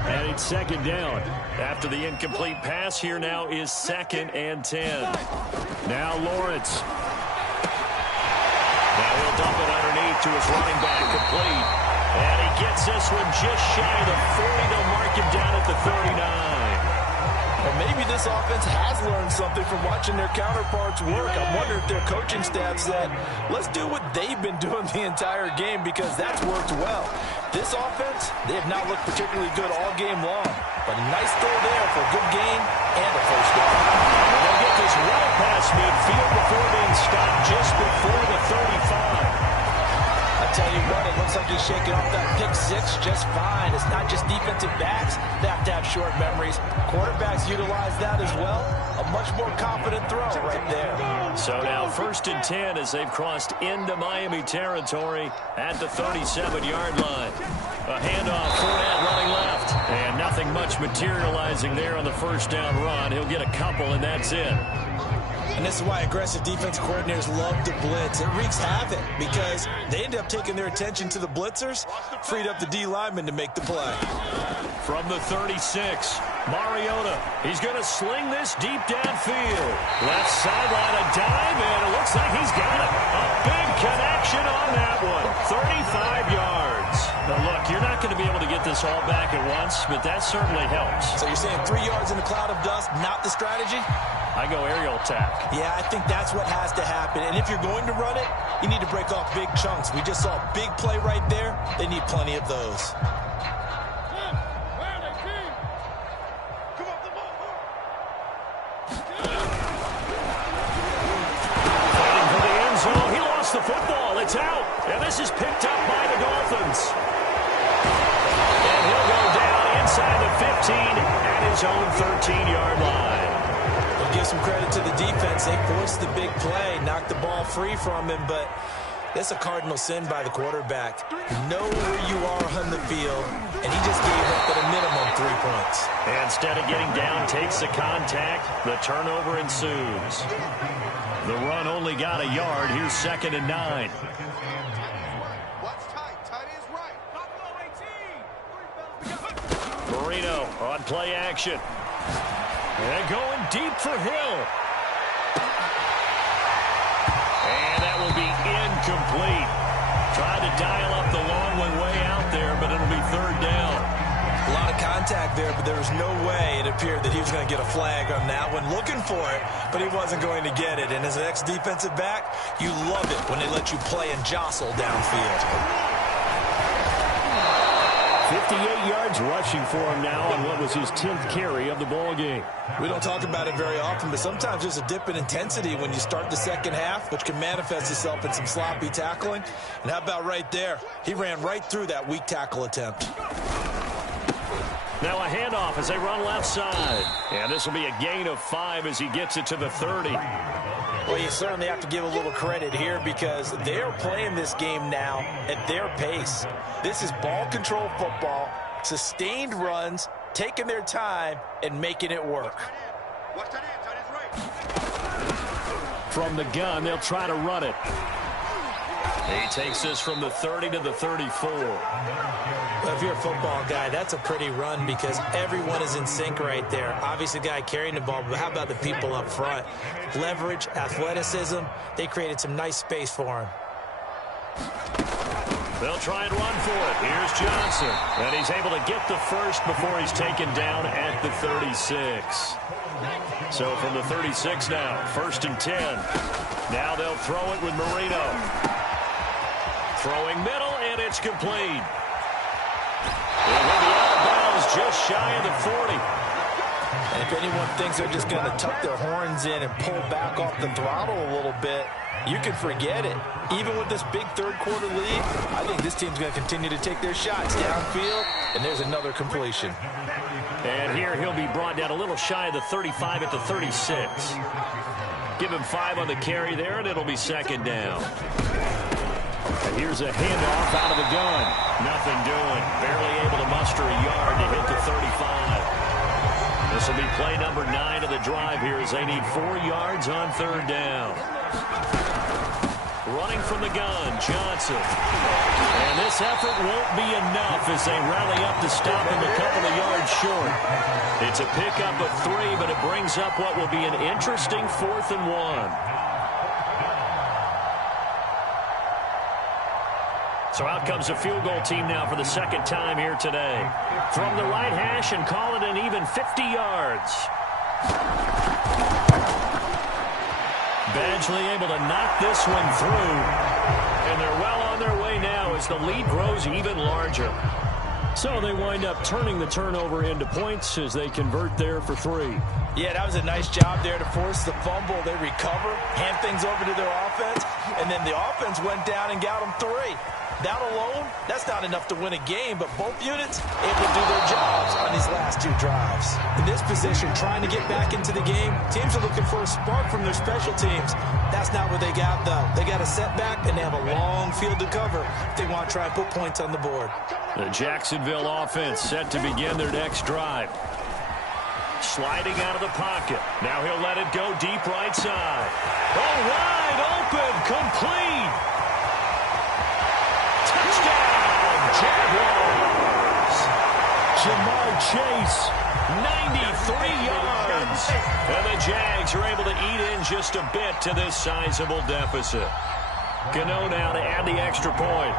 And it's 2nd down. After the incomplete pass, here now is 2nd and 10. Now Lawrence. Now he'll dump it underneath to his running back, complete. And he gets this one just shy of the 40. They'll mark him down at the 39. Well, maybe this offense has learned something from watching their counterparts work. I wonder if their coaching staff said, let's do what they've been doing the entire game because that's worked well. This offense, they have not looked particularly good all game long. But a nice throw there for a good gain and a first down. They'll get this well past midfield before being stopped just before the 35. I tell you what, it looks like he's shaking off that pick 6 just fine. It's not just defensive backs that have to have short memories. Quarterbacks utilize that as well. A much more confident throw right there. So now 1st and 10 as they've crossed into Miami territory at the 37-yard line. A handoff, Fournette running left. And nothing much materializing there on the 1st down run. He'll get a couple, and that's it. And this is why aggressive defensive coordinators love to blitz. It wreaks havoc because they end up taking their attention to the blitzers, freed up the D lineman to make the play. From the 36, Mariota. He's going to sling this deep downfield. Left sideline, a dime, and it looks like he's got it. A big connection on that one. 35 yards. Now, look, you're not going to be able to get this all back at once, but that certainly helps. So you're saying 3 yards in a cloud of dust, not the strategy? I go aerial attack. Yeah, I think that's what has to happen. And if you're going to run it, you need to break off big chunks. We just saw a big play right there. They need plenty of those. The football, it's out, and this is picked up by the Dolphins. And he'll go down inside the 15 at his own 13-yard line. We'll give some credit to the defense. They forced the big play, knocked the ball free from him, but that's a cardinal sin by the quarterback. Know where you are on the field, and he just gave up at a minimum 3 points. And instead of getting down, takes the contact. The turnover ensues. The run only got a yard. Here's 2nd and 9. What's tight? Tight is right. Marino on play action. And going deep for Hill. And that will be incomplete. Tried to dial up the long one way out there, but it'll be 3rd down. A lot of contact there, but there was no way it appeared that he was going to get a flag on that one. Looking for it, but he wasn't going to get it. And as an ex-defensive back, you love it when they let you play and jostle downfield. 58 yards rushing for him now on what was his 10th carry of the ball game. We don't talk about it very often, but sometimes there's a dip in intensity when you start the second half, which can manifest itself in some sloppy tackling. And how about right there? He ran right through that weak tackle attempt. Now a handoff as they run left side. And this will be a gain of 5 as he gets it to the 30. Well, you certainly have to give a little credit here because they're playing this game now at their pace. This is ball control football, sustained runs, taking their time, and making it work. From the gun, they'll try to run it. He takes this from the 30 to the 34. Well, if you're a football guy, that's a pretty run because everyone is in sync right there. Obviously, the guy carrying the ball, but how about the people up front? Leverage, athleticism, they created some nice space for him. They'll try and run for it. Here's Johnson. And he's able to get the first before he's taken down at the 36. So from the 36 now, 1st and 10. Now they'll throw it with Marino. Throwing middle, and it's complete. It will be out of bounds just shy of the 40. And if anyone thinks they're just going to tuck their horns in and pull back off the throttle a little bit, you can forget it. Even with this big third-quarter lead, I think this team's going to continue to take their shots downfield, and there's another completion. And here he'll be brought down a little shy of the 35 at the 36. Give him 5 on the carry there, and it'll be 2nd down. And here's a handoff out of the gun. Nothing doing. Barely able to muster a yard to hit the 35. This will be play number 9 of the drive here as they need 4 yards on 3rd down. Running from the gun, Johnson. And this effort won't be enough as they rally up to stop him a couple of yards short. It's a pickup of 3, but it brings up what will be an interesting 4th and 1. So out comes the field goal team now for the 2nd time here today. From the right hash and call it an even 50 yards. Badgley able to knock this one through. And they're well on their way now as the lead grows even larger. So they wind up turning the turnover into points as they convert there for 3. Yeah, that was a nice job there to force the fumble. They recover, hand things over to their offense, and then the offense went down and got them 3. That alone, that's not enough to win a game, but both units able to do their jobs on these last 2 drives. In this position, trying to get back into the game, teams are looking for a spark from their special teams. That's not what they got, though. They got a setback, and they have a long field to cover if they want to try and put points on the board. The Jacksonville offense set to begin their next drive. Sliding out of the pocket. Now he'll let it go deep right side. chase. 93 yards. And the Jags are able to eat in just a bit to this sizable deficit. Gano now to add the extra point.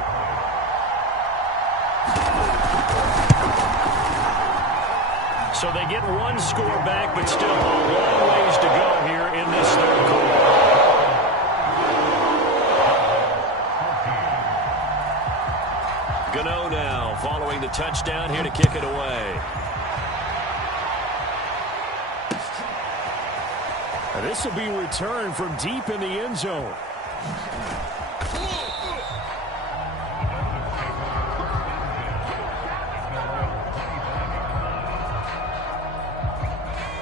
So they get one score back, but still a long ways to go here in this third quarter. Gano now following the touchdown here to kick it away. This will be returned from deep in the end zone.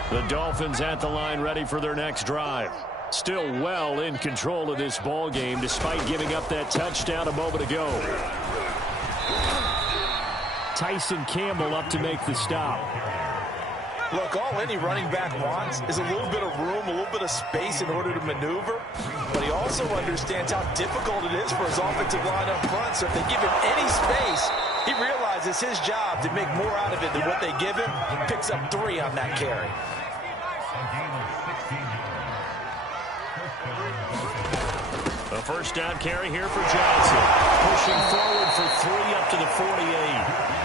The Dolphins at the line ready for their next drive. Still well in control of this ball game despite giving up that touchdown a moment ago. Tyson Campbell up to make the stop. Look, all any running back wants is a little bit of room, a little bit of space in order to maneuver. But he also understands how difficult it is for his offensive line up front. So if they give him any space, he realizes his job to make more out of it than what they give him. He picks up 3 on that carry. A first down carry here for Johnson. Pushing forward for 3 up to the 48.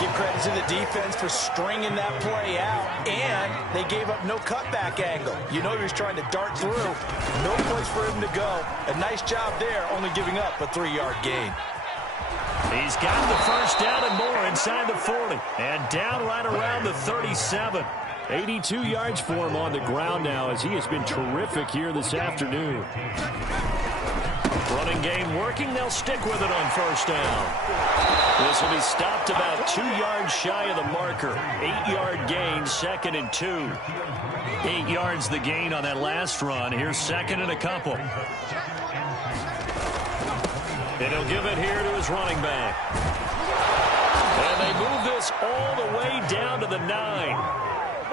Give credit to the defense for stringing that play out, and they gave up no cutback angle. You know he was trying to dart through. No place for him to go. A nice job there, only giving up a 3-yard gain. He's got the first down and more inside the 40. And down right around the 37. 82 yards for him on the ground now as he has been terrific here this afternoon. Running game working. They'll stick with it on first down. This will be stopped about 2 yards shy of the marker. 8-yard gain, 2nd and 2. 8 yards the gain on that last run. Here's 2nd and a couple. And he'll give it here to his running back. And they move this all the way down to the 9.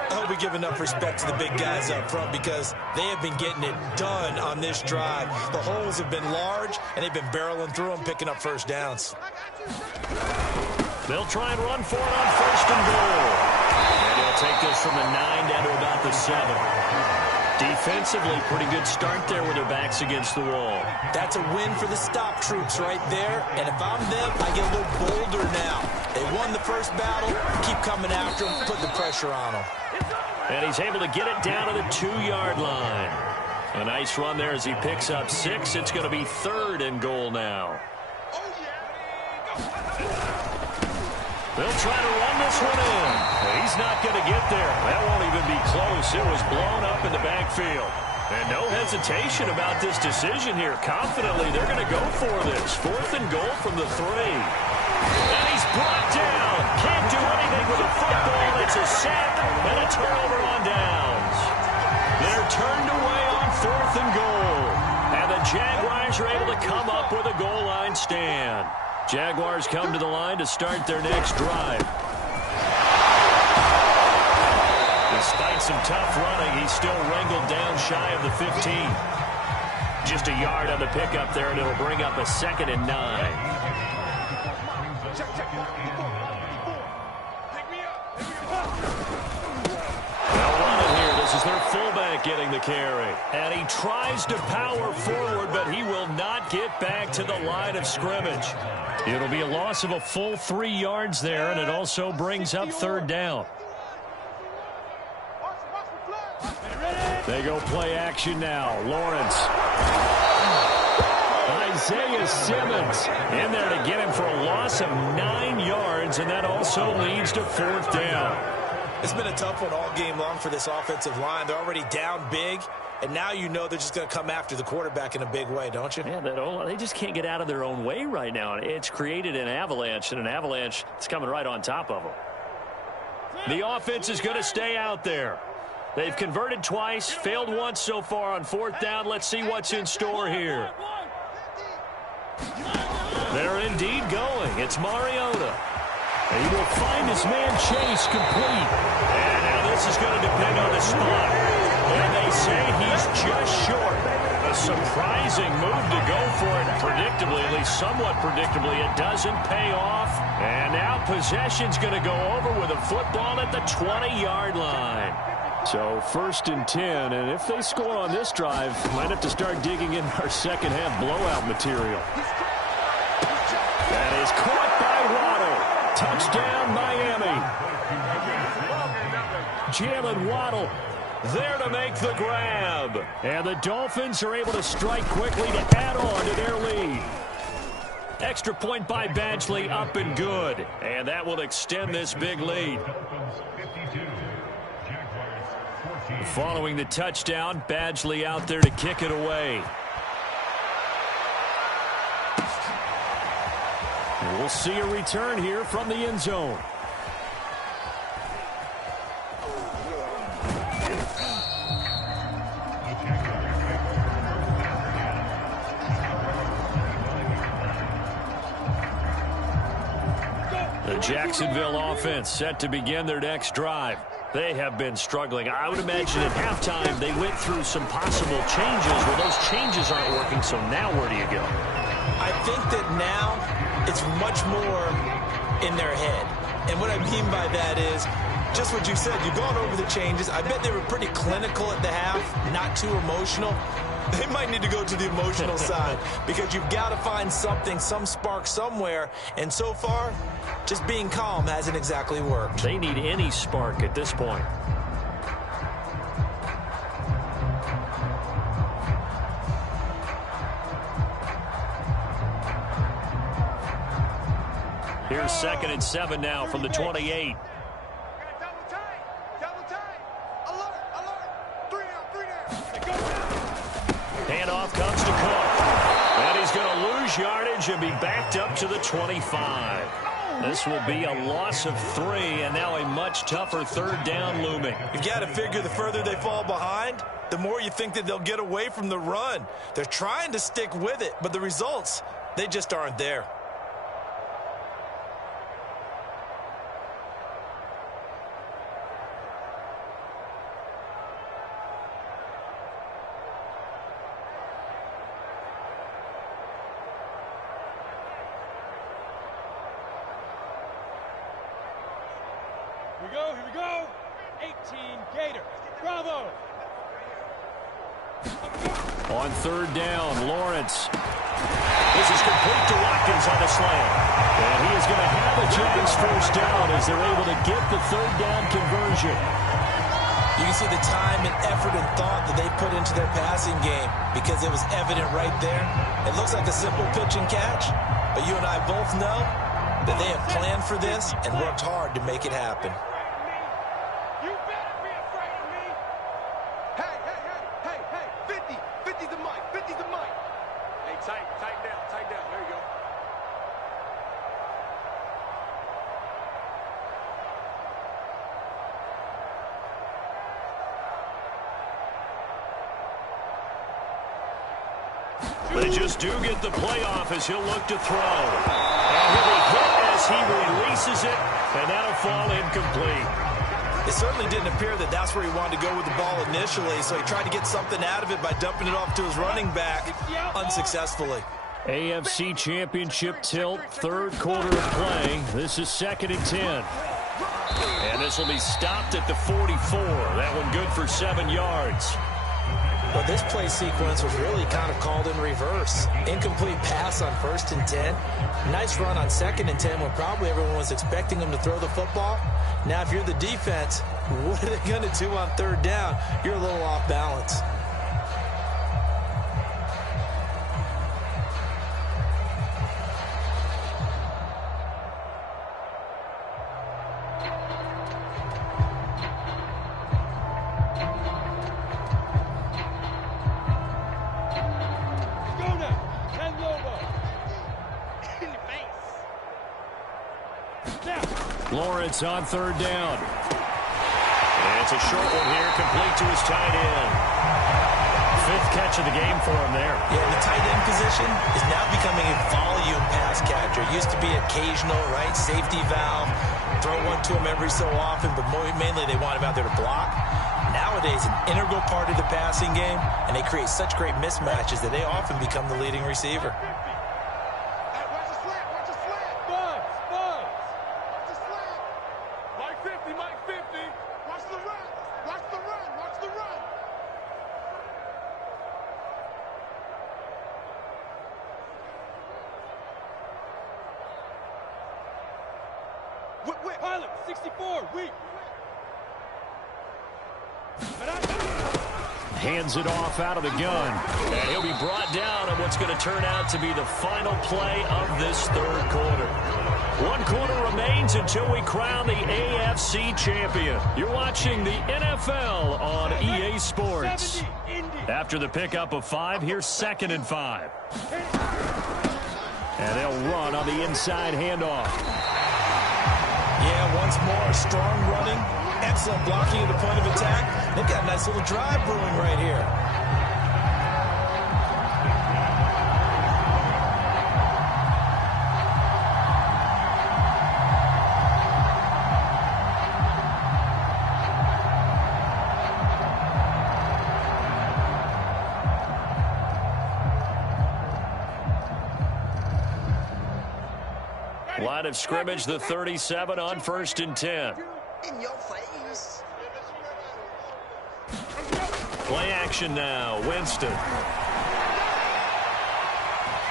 I hope we give enough respect to the big guys up front because they have been getting it done on this drive. The holes have been large, and they've been barreling through them, picking up first downs. They'll try and run for it on 1st and goal. And he'll take this from the 9 down to about the 7. Defensively, pretty good start there with their backs against the wall. That's a win for the stop troops right there. And if I'm them, I get a little bolder now. They won the first battle. Keep coming after them, put the pressure on them. And he's able to get it down to the 2-yard line. A nice run there as he picks up 6. It's going to be 3rd and goal now. They'll try to run this one in. He's not going to get there. That won't even be close. It was blown up in the backfield. And no hesitation about this decision here. Confidently, they're going to go for this. 4th and goal from the 3. And he's brought down. Can't do anything with a football. It's a sack and a turnover on downs. They're turned away on 4th and goal. And the Jaguars are able to come up with a goal line stand. Jaguars come to the line to start their next drive. Despite some tough running, he's still wrangled down shy of the 15. Just a yard on the pickup there, and it'll bring up a 2nd and 9. This is their fullback getting the carry. And he tries to power forward, but he will not get back to the line of scrimmage. It'll be a loss of a full 3 yards there, and it also brings up 3rd down. They go play action now. Lawrence. Isaiah Simmons in there to get him for a loss of 9 yards, and that also leads to 4th down. It's been a tough one all game long for this offensive line. They're already down big, and now you know they're just going to come after the quarterback in a big way, don't you? Yeah, they just can't get out of their own way right now. It's created an avalanche, and an avalanche is coming right on top of them. The offense is going to stay out there. They've converted twice, failed once so far on 4th down. Let's see what's in store here. They're indeed going. It's Mariota. He will find his man Chase complete. And now this is going to depend on the spot. And they say he's just short. A surprising move to go for it. Predict predictably, at least somewhat predictably, it doesn't pay off. And now possession's going to go over with a football at the 20-yard line. So 1st and 10, and if they score on this drive, might have to start digging in our second-half blowout material. That is caught by Waddle. Touchdown, Miami. Jalen Waddle there to make the grab. And the Dolphins are able to strike quickly to add on to their lead. Extra point by Badgley, up and good. And that will extend this big lead. Following the touchdown, Badgley out there to kick it away. We'll see a return here from the end zone. The Jacksonville offense set to begin their next drive. They have been struggling. I would imagine at halftime they went through some possible changes. Well, those changes aren't working, so now where do you go? I think that now it's much more in their head. And what I mean by that is just what you said. You've gone over the changes. I bet they were pretty clinical at the half, not too emotional. They might need to go to the emotional side because you've got to find something, some spark somewhere. And so far, just being calm hasn't exactly worked. They need any spark at this point. Here's 2nd and 7 now from the 28. Handoff comes to Cook. And he's going to lose yardage and be backed up to the 25. This will be a loss of 3, and now a much tougher 3rd down looming. You've got to figure the further they fall behind, the more you think that they'll get away from the run. They're trying to stick with it, but the results, they just aren't there. Here we go. 18 Gators. Bravo. On 3rd down, Lawrence. This is complete to Watkins on the slant. And he is going to have a Jags 1st down as they're able to get the 3rd down conversion. You can see the time and effort and thought that they put into their passing game because it was evident right there. It looks like a simple pitch and catch, but you and I both know that they have planned for this and worked hard to make it happen. Tighten down. There you go. They just do get the playoff as he'll look to throw. And he'll be hit as he releases it, and that'll fall incomplete. It certainly didn't appear that that's where he wanted to go with the ball initially, so he tried to get something out of it by dumping it off to his running back unsuccessfully. AFC Championship tilt, 3rd quarter of play. This is 2nd and 10. And this will be stopped at the 44. That one good for 7 yards. Well, this play sequence was really kind of called in reverse. Incomplete pass on 1st and 10. Nice run on 2nd and 10 when probably everyone was expecting him to throw the football. Now, if you're the defense, what are they going to do on 3rd down? You're a little off balance. Lawrence on 3rd down. And it's a short one here, complete to his tight end. 5th catch of the game for him there. Yeah, the tight end position is now becoming a volume pass catcher. It used to be occasional, right? Safety valve. Throw one to him every so often, but mainly they want him out there to block. Nowadays, an integral part of the passing game, and they create such great mismatches that they often become the leading receiver. Pilot, 64, weak. Hands it off out of the gun. And he'll be brought down on what's going to turn out to be the final play of this third quarter. 1 quarter remains until we crown the AFC champion. You're watching the NFL on EA Sports. After the pickup of 5, here's 2nd and 5. And they'll run on the inside handoff. Yeah, once more, strong running. Excellent blocking at the point of attack. They've got a nice little drive brewing right here. Line of scrimmage, the 37 on 1st and 10. In your face. Play action now. Winston.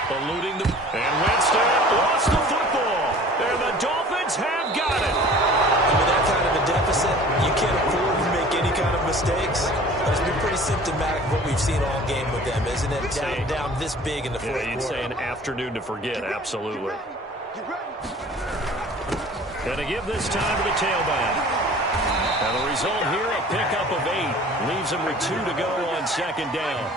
Eluding the... And Winston lost the football. And the Dolphins have got it. And with that kind of a deficit, you can't afford to make any kind of mistakes. It's been pretty symptomatic of what we've seen all game with them, isn't it? Down this big in the fourth quarter. You'd say an afternoon to forget. Absolutely. Going to give this time to the tailback. And the result here, a pickup of 8. Leaves him with 2 to go on 2nd down.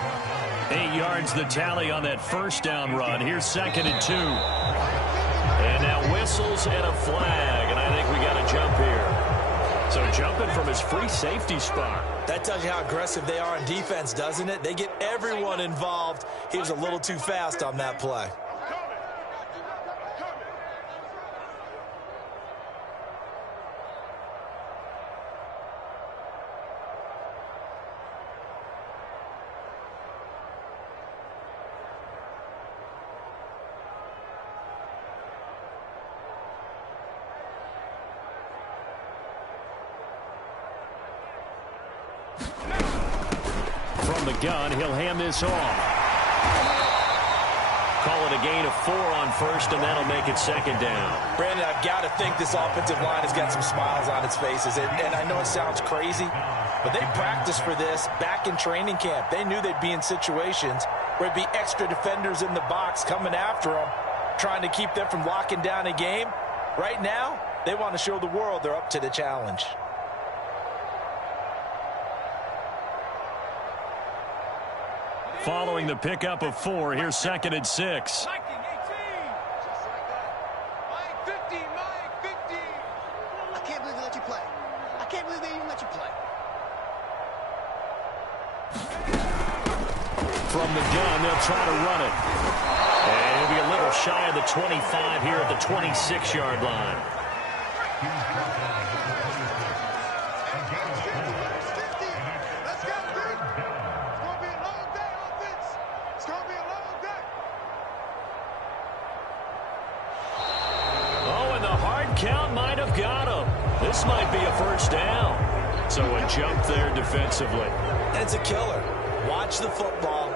8 yards the tally on that 1st down run. Here's 2nd and 2. And now whistles and a flag. And I think we got a jump here. So jumping from his free safety spot. That tells you how aggressive they are on defense, doesn't it? They get everyone involved. He was a little too fast on that play. From the gun, he'll hand this off. Call it a gain of 4 on 1st, and that'll make it 2nd down. Brandon, I've got to think this offensive line has got some smiles on its faces. And I know it sounds crazy, but they practiced for this back in training camp. They knew they'd be in situations where it'd be extra defenders in the box coming after them, trying to keep them from locking down a game. Right now, they want to show the world they're up to the challenge. Following the pickup of 4, here's 2nd and 6. Just like that. Mike 15, Mike 15. I can't believe they let you play. I can't believe they even let you play. From the gun, they'll try to run it. And he'll be a little shy of the 25 here at the 26-yard line. Count might have got him. This might be a 1st down. So a jump there defensively. And it's a killer. Watch the football.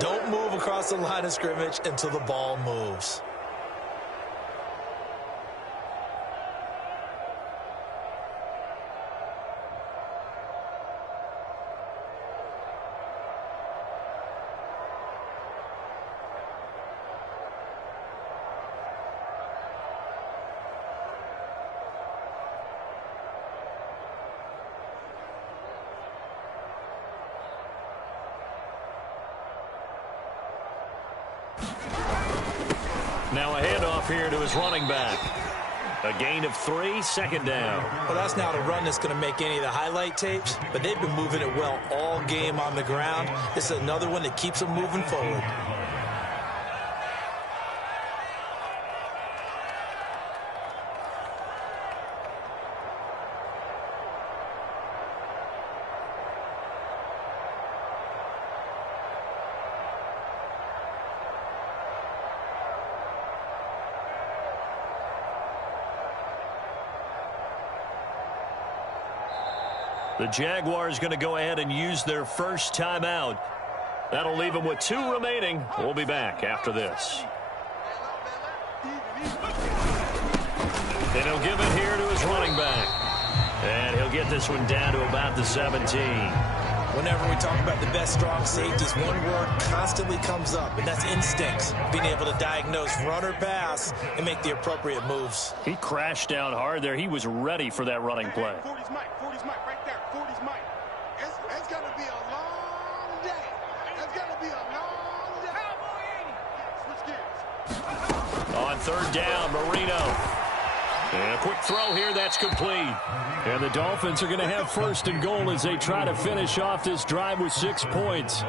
Don't move across the line of scrimmage until the ball moves. Now a handoff here to his running back. A gain of 3, 2nd down. Well, that's not a run that's going to make any of the highlight tapes, but they've been moving it well all game on the ground. This is another one that keeps them moving forward. The Jaguars going to go ahead and use their first timeout. That'll leave them with 2 remaining. We'll be back after this. And he'll give it here to his running back. And he'll get this one down to about the 17. Whenever we talk about the best strong safeties, one word constantly comes up, and that's instincts. Being able to diagnose run or pass and make the appropriate moves. He crashed down hard there. He was ready for that running play. 40's Mike right there. 40's Mike. It's going to be a long day. It's going to be a long day. Switch gears. On third down, Marino. And a quick throw here, that's complete. And the Dolphins are going to have first and goal as they try to finish off this drive with 6 points. I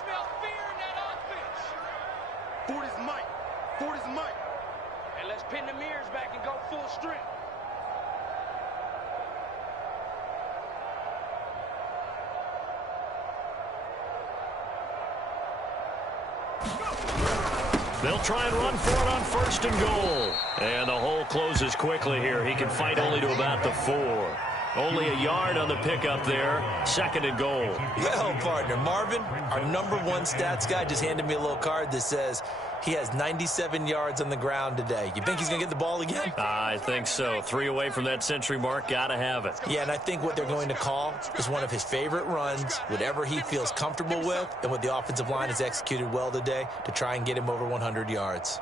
smell fear in that offense. 40's Mike. 40's Mike. And let's pin the mirrors back and go full strength. They'll try and run for it on first and goal. And the hole closes quickly here. He can fight only to about the 4. Only a yard on the pickup there. Second and goal. Well, partner, Marvin, our #1 stats guy, just handed me a little card that says he has 97 yards on the ground today. You think he's going to get the ball again? I think so. 3 away from that century mark. Got to have it. Yeah, and I think what they're going to call is one of his favorite runs, whatever he feels comfortable with, and what the offensive line has executed well today to try and get him over 100 yards.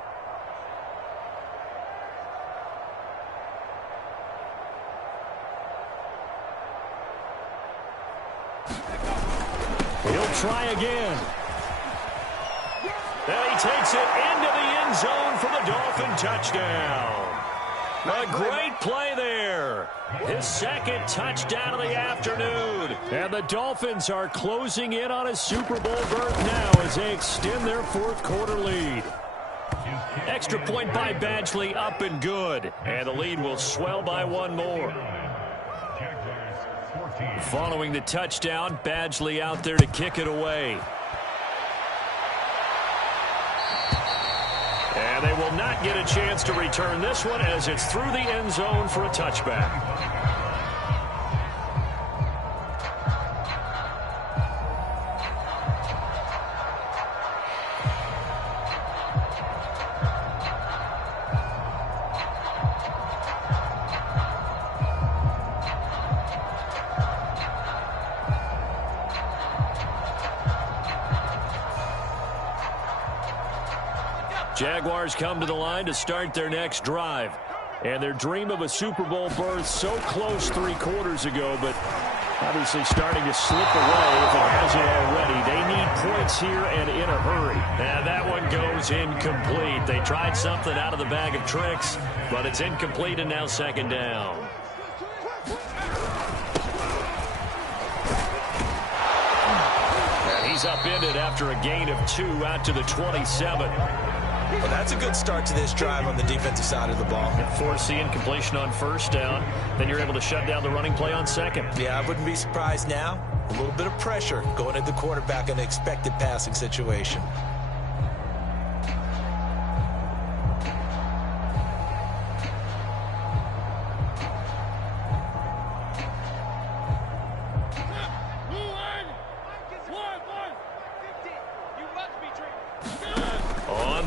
He'll try again. And he takes it into the end zone for the Dolphin touchdown. A great play there. His second touchdown of the afternoon. And the Dolphins are closing in on a Super Bowl berth now as they extend their fourth quarter lead. Extra point by Badgley, up and good. And the lead will swell by 1 more. Following the touchdown, Badgley out there to kick it away. And they will not get a chance to return this one as it's through the end zone for a touchback. Jaguars come to the line to start their next drive. And their dream of a Super Bowl berth so close 3 quarters ago, but obviously starting to slip away if it hasn't already. They need points here and in a hurry. And that one goes incomplete. They tried something out of the bag of tricks, but it's incomplete and now second down. And he's upended after a gain of 2 out to the 27. Well, that's a good start to this drive on the defensive side of the ball. Forcing incompletion on first down. Then you're able to shut down the running play on second. Yeah, I wouldn't be surprised now. A little bit of pressure going at the quarterback in an expected passing situation.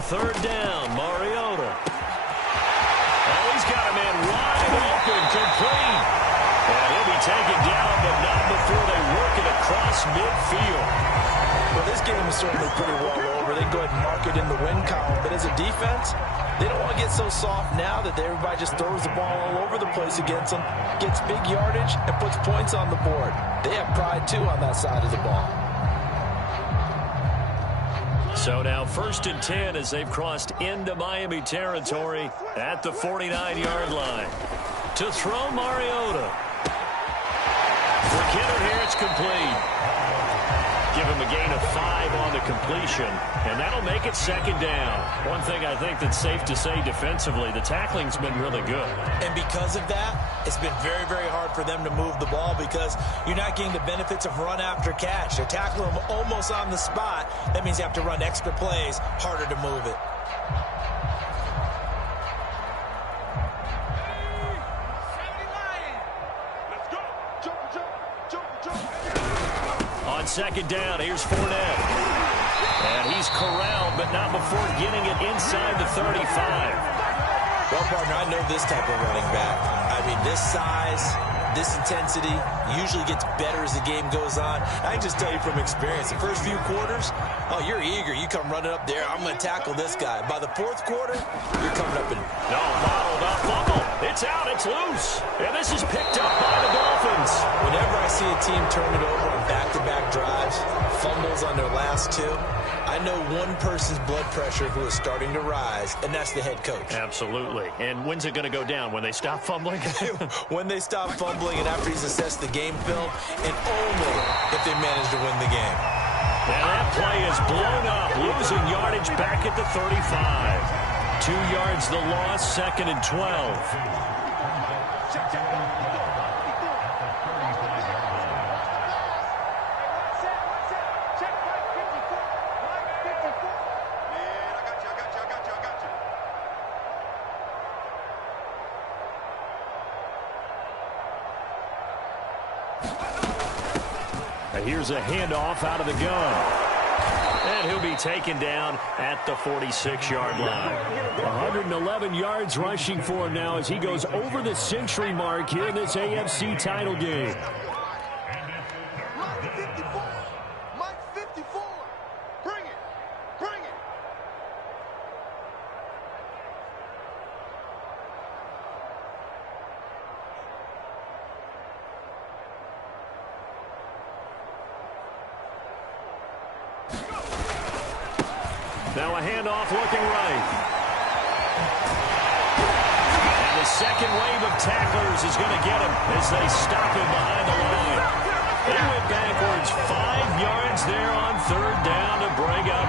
Third down, Mariota. Oh, he's got a man wide open, complete. And he'll be taken down, but not before they work it across midfield. Well, this game is certainly pretty well over. They can go ahead and mark it in the win column. But as a defense, they don't want to get so soft now that everybody just throws the ball all over the place against them, gets big yardage, and puts points on the board. They have pride, too, on that side of the ball. So now 1st and 10 as they've crossed into Miami territory at the 49-yard line. To throw, Mariota. For Kidder here, it's complete. Give him a gain of 5 on the completion, and that'll make it second down. One thing I think that's safe to say defensively, the tackling's been really good. And because of that, it's been very, very hard for them to move the ball because you're not getting the benefits of run after catch. They're tackling them almost on the spot. That means you have to run extra plays, harder to move it. On second down, here's Fournette. And he's corralled, but not before getting it inside the 35. Well, partner, I know this type of running back. I mean, this size, this intensity usually gets better as the game goes on. I can just tell you from experience, the first few quarters, oh, you're eager. You come running up there, I'm going to tackle this guy. By the fourth quarter, you're coming up and... No, bottled up, fumble. It's out, it's loose. And this is picked up by the Dolphins. Whenever I see a team turn it over on back-to-back drives, fumbles on their last two, I know one person's blood pressure who is starting to rise, and that's the head coach. Absolutely. And when's it going to go down? When they stop fumbling? When they stop fumbling and after he's assessed the game film, and only if they manage to win the game. And that play is blown up, losing yardage back at the 35. 2 yards the loss, 2nd and 12. Here's a handoff out of the gun. And he'll be taken down at the 46-yard line. 111 yards rushing for him now as he goes over the century mark here in this AFC title game. Mike 54. Mike 54. Bring it. Bring it. Now a handoff looking right. And the second wave of tacklers is going to get him as they stop him behind the line. They went backwards 5 yards there on 3rd down to bring up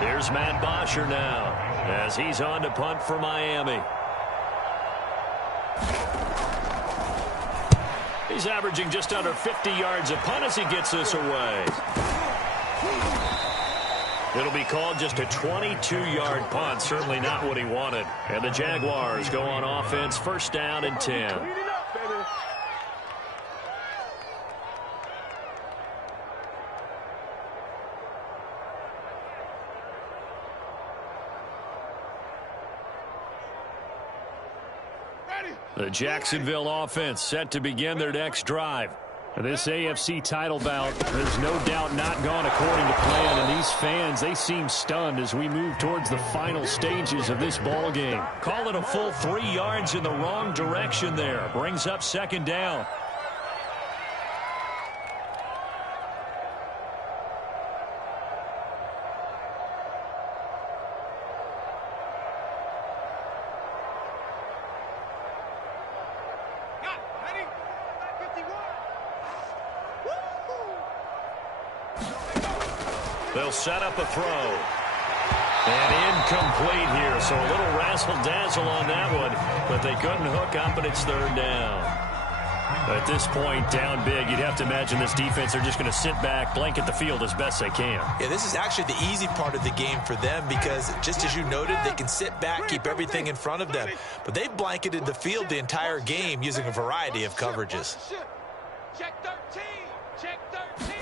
4th. Here's Matt Bosher now as he's on to punt for Miami. He's averaging just under 50 yards a punt as he gets this away. It'll be called just a 22-yard punt. Certainly not what he wanted. And the Jaguars go on offense, 1st down and 10. The Jacksonville offense set to begin their next drive. This AFC title bout has no doubt not gone according to plan, and these fans, they seem stunned as we move towards the final stages of this ball game. Call it a full 3 yards in the wrong direction there. Brings up 2nd down. They'll set up a throw. And incomplete here, so a little razzle-dazzle on that one, but they couldn't hook up, and it's 3rd down. At this point, down big, you'd have to imagine this defense, they're just going to sit back, blanket the field as best they can. Yeah, this is actually the easy part of the game for them because, just as you noted, they can sit back, keep everything in front of them. But they've blanketed the field the entire game using a variety of coverages. Check 13. Check 13.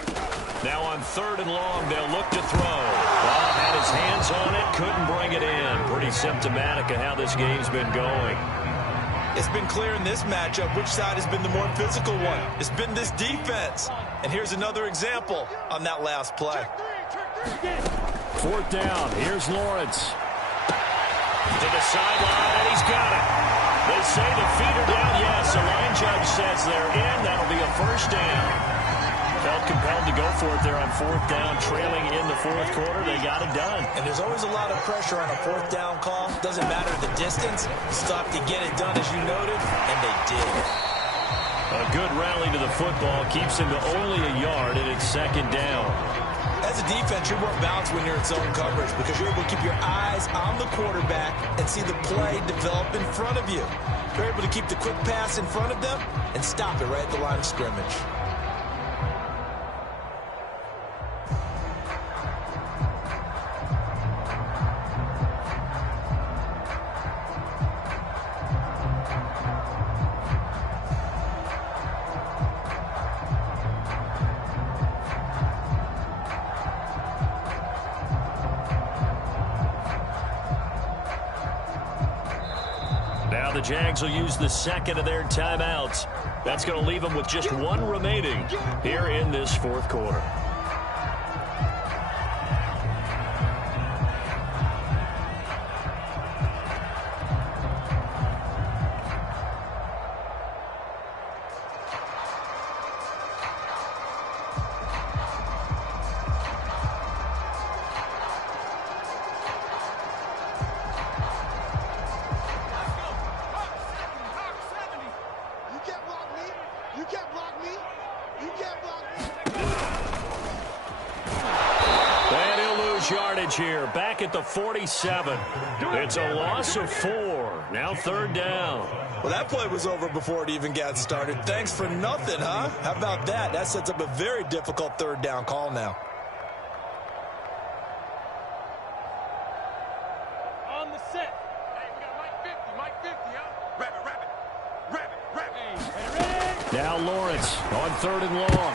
Now on 3rd and long, they'll look to throw. Well, had his hands on it, couldn't bring it in. Pretty symptomatic of how this game's been going. It's been clear in this matchup which side has been the more physical one. It's been this defense. And here's another example on that last play. 4th down. Here's Lawrence. To the sideline, and he's got it. They say the feet are down. Yes, the line judge says they're in. That'll be a 1st down. Felt compelled to go for it there on 4th down, trailing in the 4th quarter. They got it done. And there's always a lot of pressure on a 4th down call. Doesn't matter the distance. Stop to get it done, as you noted, and they did. A good rally to the football keeps him to only a yard, and it's 2nd down. As a defense, you're more balanced when you're in zone coverage because you're able to keep your eyes on the quarterback and see the play develop in front of you. You're able to keep the quick pass in front of them and stop it right at the line of scrimmage. the Jags will use the second of their timeouts. That's going to leave them with just one remaining here in this fourth quarter. Yardage here, back at the 47. It's a loss of 4. Now third down. Well, that play was over before it even got started. Thanks for nothing, huh? How about that? That sets up a very difficult third down call now. On the set. Hey, we got Mike 50, huh? Rabbit. Now Lawrence on third and long.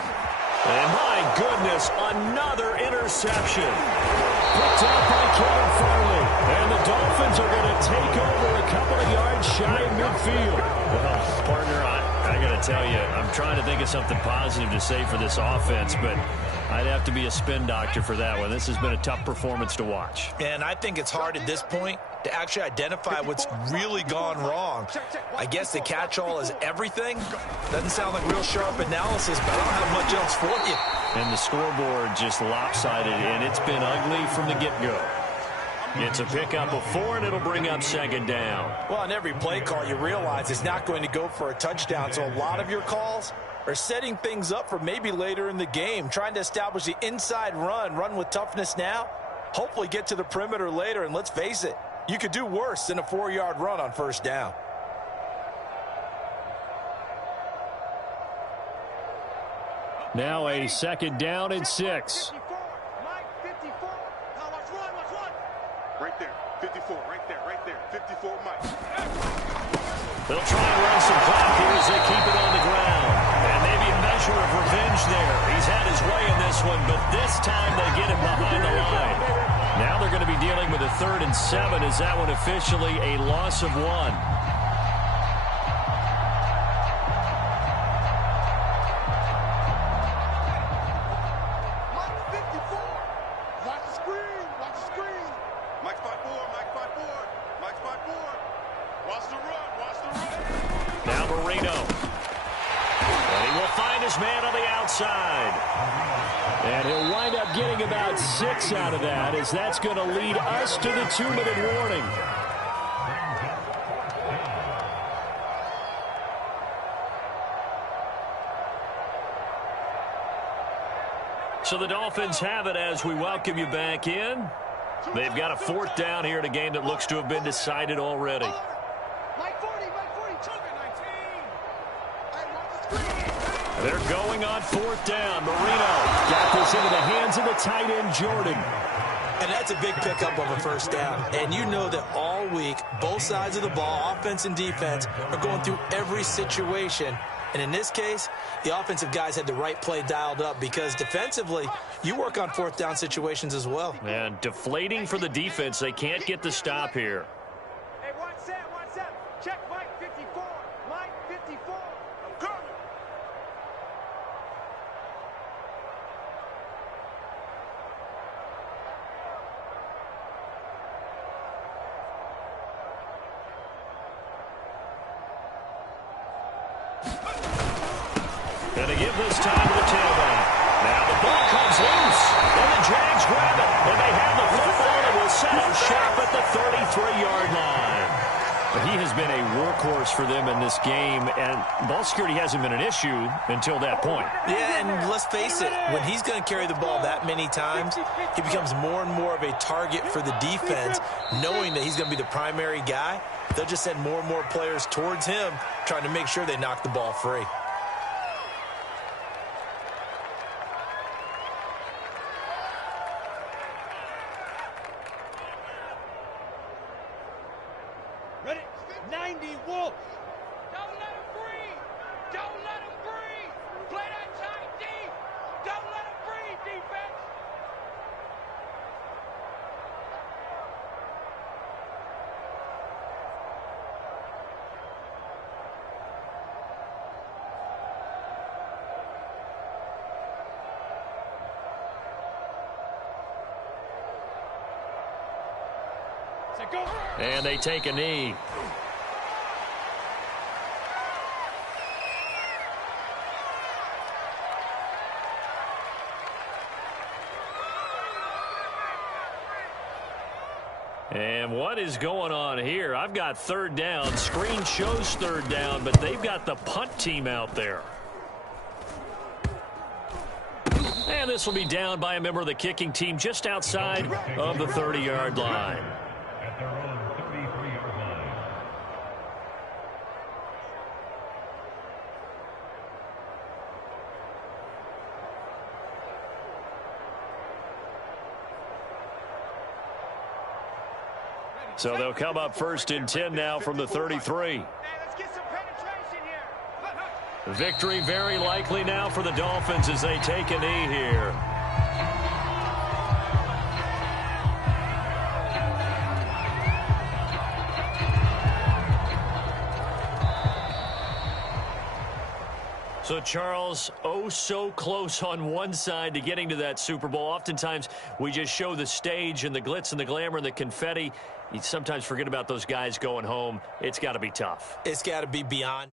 And my goodness, another interception. Picked up by Kevin Farley. And the Dolphins are going to take over a couple of yards shy of midfield. Well, partner, I got to tell you, I'm trying to think of something positive to say for this offense, but I'd have to be a spin doctor for that one. This has been a tough performance to watch. And I think it's hard at this point to actually identify what's really gone wrong. I guess the catch-all is everything. Doesn't sound like real sharp analysis, but I don't have much else for you. And the scoreboard just lopsided, and it's been ugly from the get-go. It's a pickup of 4, and it'll bring up second down. Well, on every play call, you realize it's not going to go for a touchdown, so a lot of your calls are setting things up for maybe later in the game, trying to establish the inside run with toughness now, hopefully get to the perimeter later, and let's face it, you could do worse than a 4-yard run on first down. Now a second down and 6. Mike 54. Now watch one. Right there. 54. Right there. 54, Mike. They'll try and run some clock here as they keep it on the ground. And maybe a measure of revenge there. He's had his way in this one, but this time they get him behind the line. Now they're going to be dealing with a 3rd and 7. Is that one officially a loss of 1? And he'll wind up getting about 6 out of that, as that's going to lead us to the 2-minute warning. So the Dolphins have it as we welcome you back in. They've got a 4th down here in a game that looks to have been decided already. They're going on 4th down. Marino got this into the hands of the tight end, Jordan. And that's a big pickup of a first down. And you know that all week, both sides of the ball, offense and defense, are going through every situation. And in this case, the offensive guys had the right play dialed up because defensively, you work on 4th down situations as well. And deflating for the defense. They can't get the stop here. Hey, what's that? Check Mike 54. Mike 54. I'm coming. And they give this time to the tailback. Now the ball comes loose, and the Jags grab it, and they have the football, and will set up shop at the 33-yard line. But he has been a workhorse for them in this game, and ball security hasn't been an issue until that point. Yeah, and let's face it, when he's going to carry the ball that many times, he becomes more and more of a target for the defense, knowing that he's going to be the primary guy. They'll just send more and more players towards him, trying to make sure they knock the ball free. Ready? 90 Wolf. Don't let him breathe. Don't let him breathe. Play that tight deep. Don't let him breathe, defense. And they take a knee. And what is going on here? I've got third down. Screen shows third down, but they've got the punt team out there. And this will be down by a member of the kicking team just outside of the 30-yard line. At their own 33-yard line. So they'll come up first and 10 now from the 33. Victory very likely now for the Dolphins as they take a knee here. So, Charles, oh so close on one side to getting to that Super Bowl. Oftentimes, we just show the stage and the glitz and the glamour and the confetti. You sometimes forget about those guys going home. It's got to be tough. It's got to be beyond.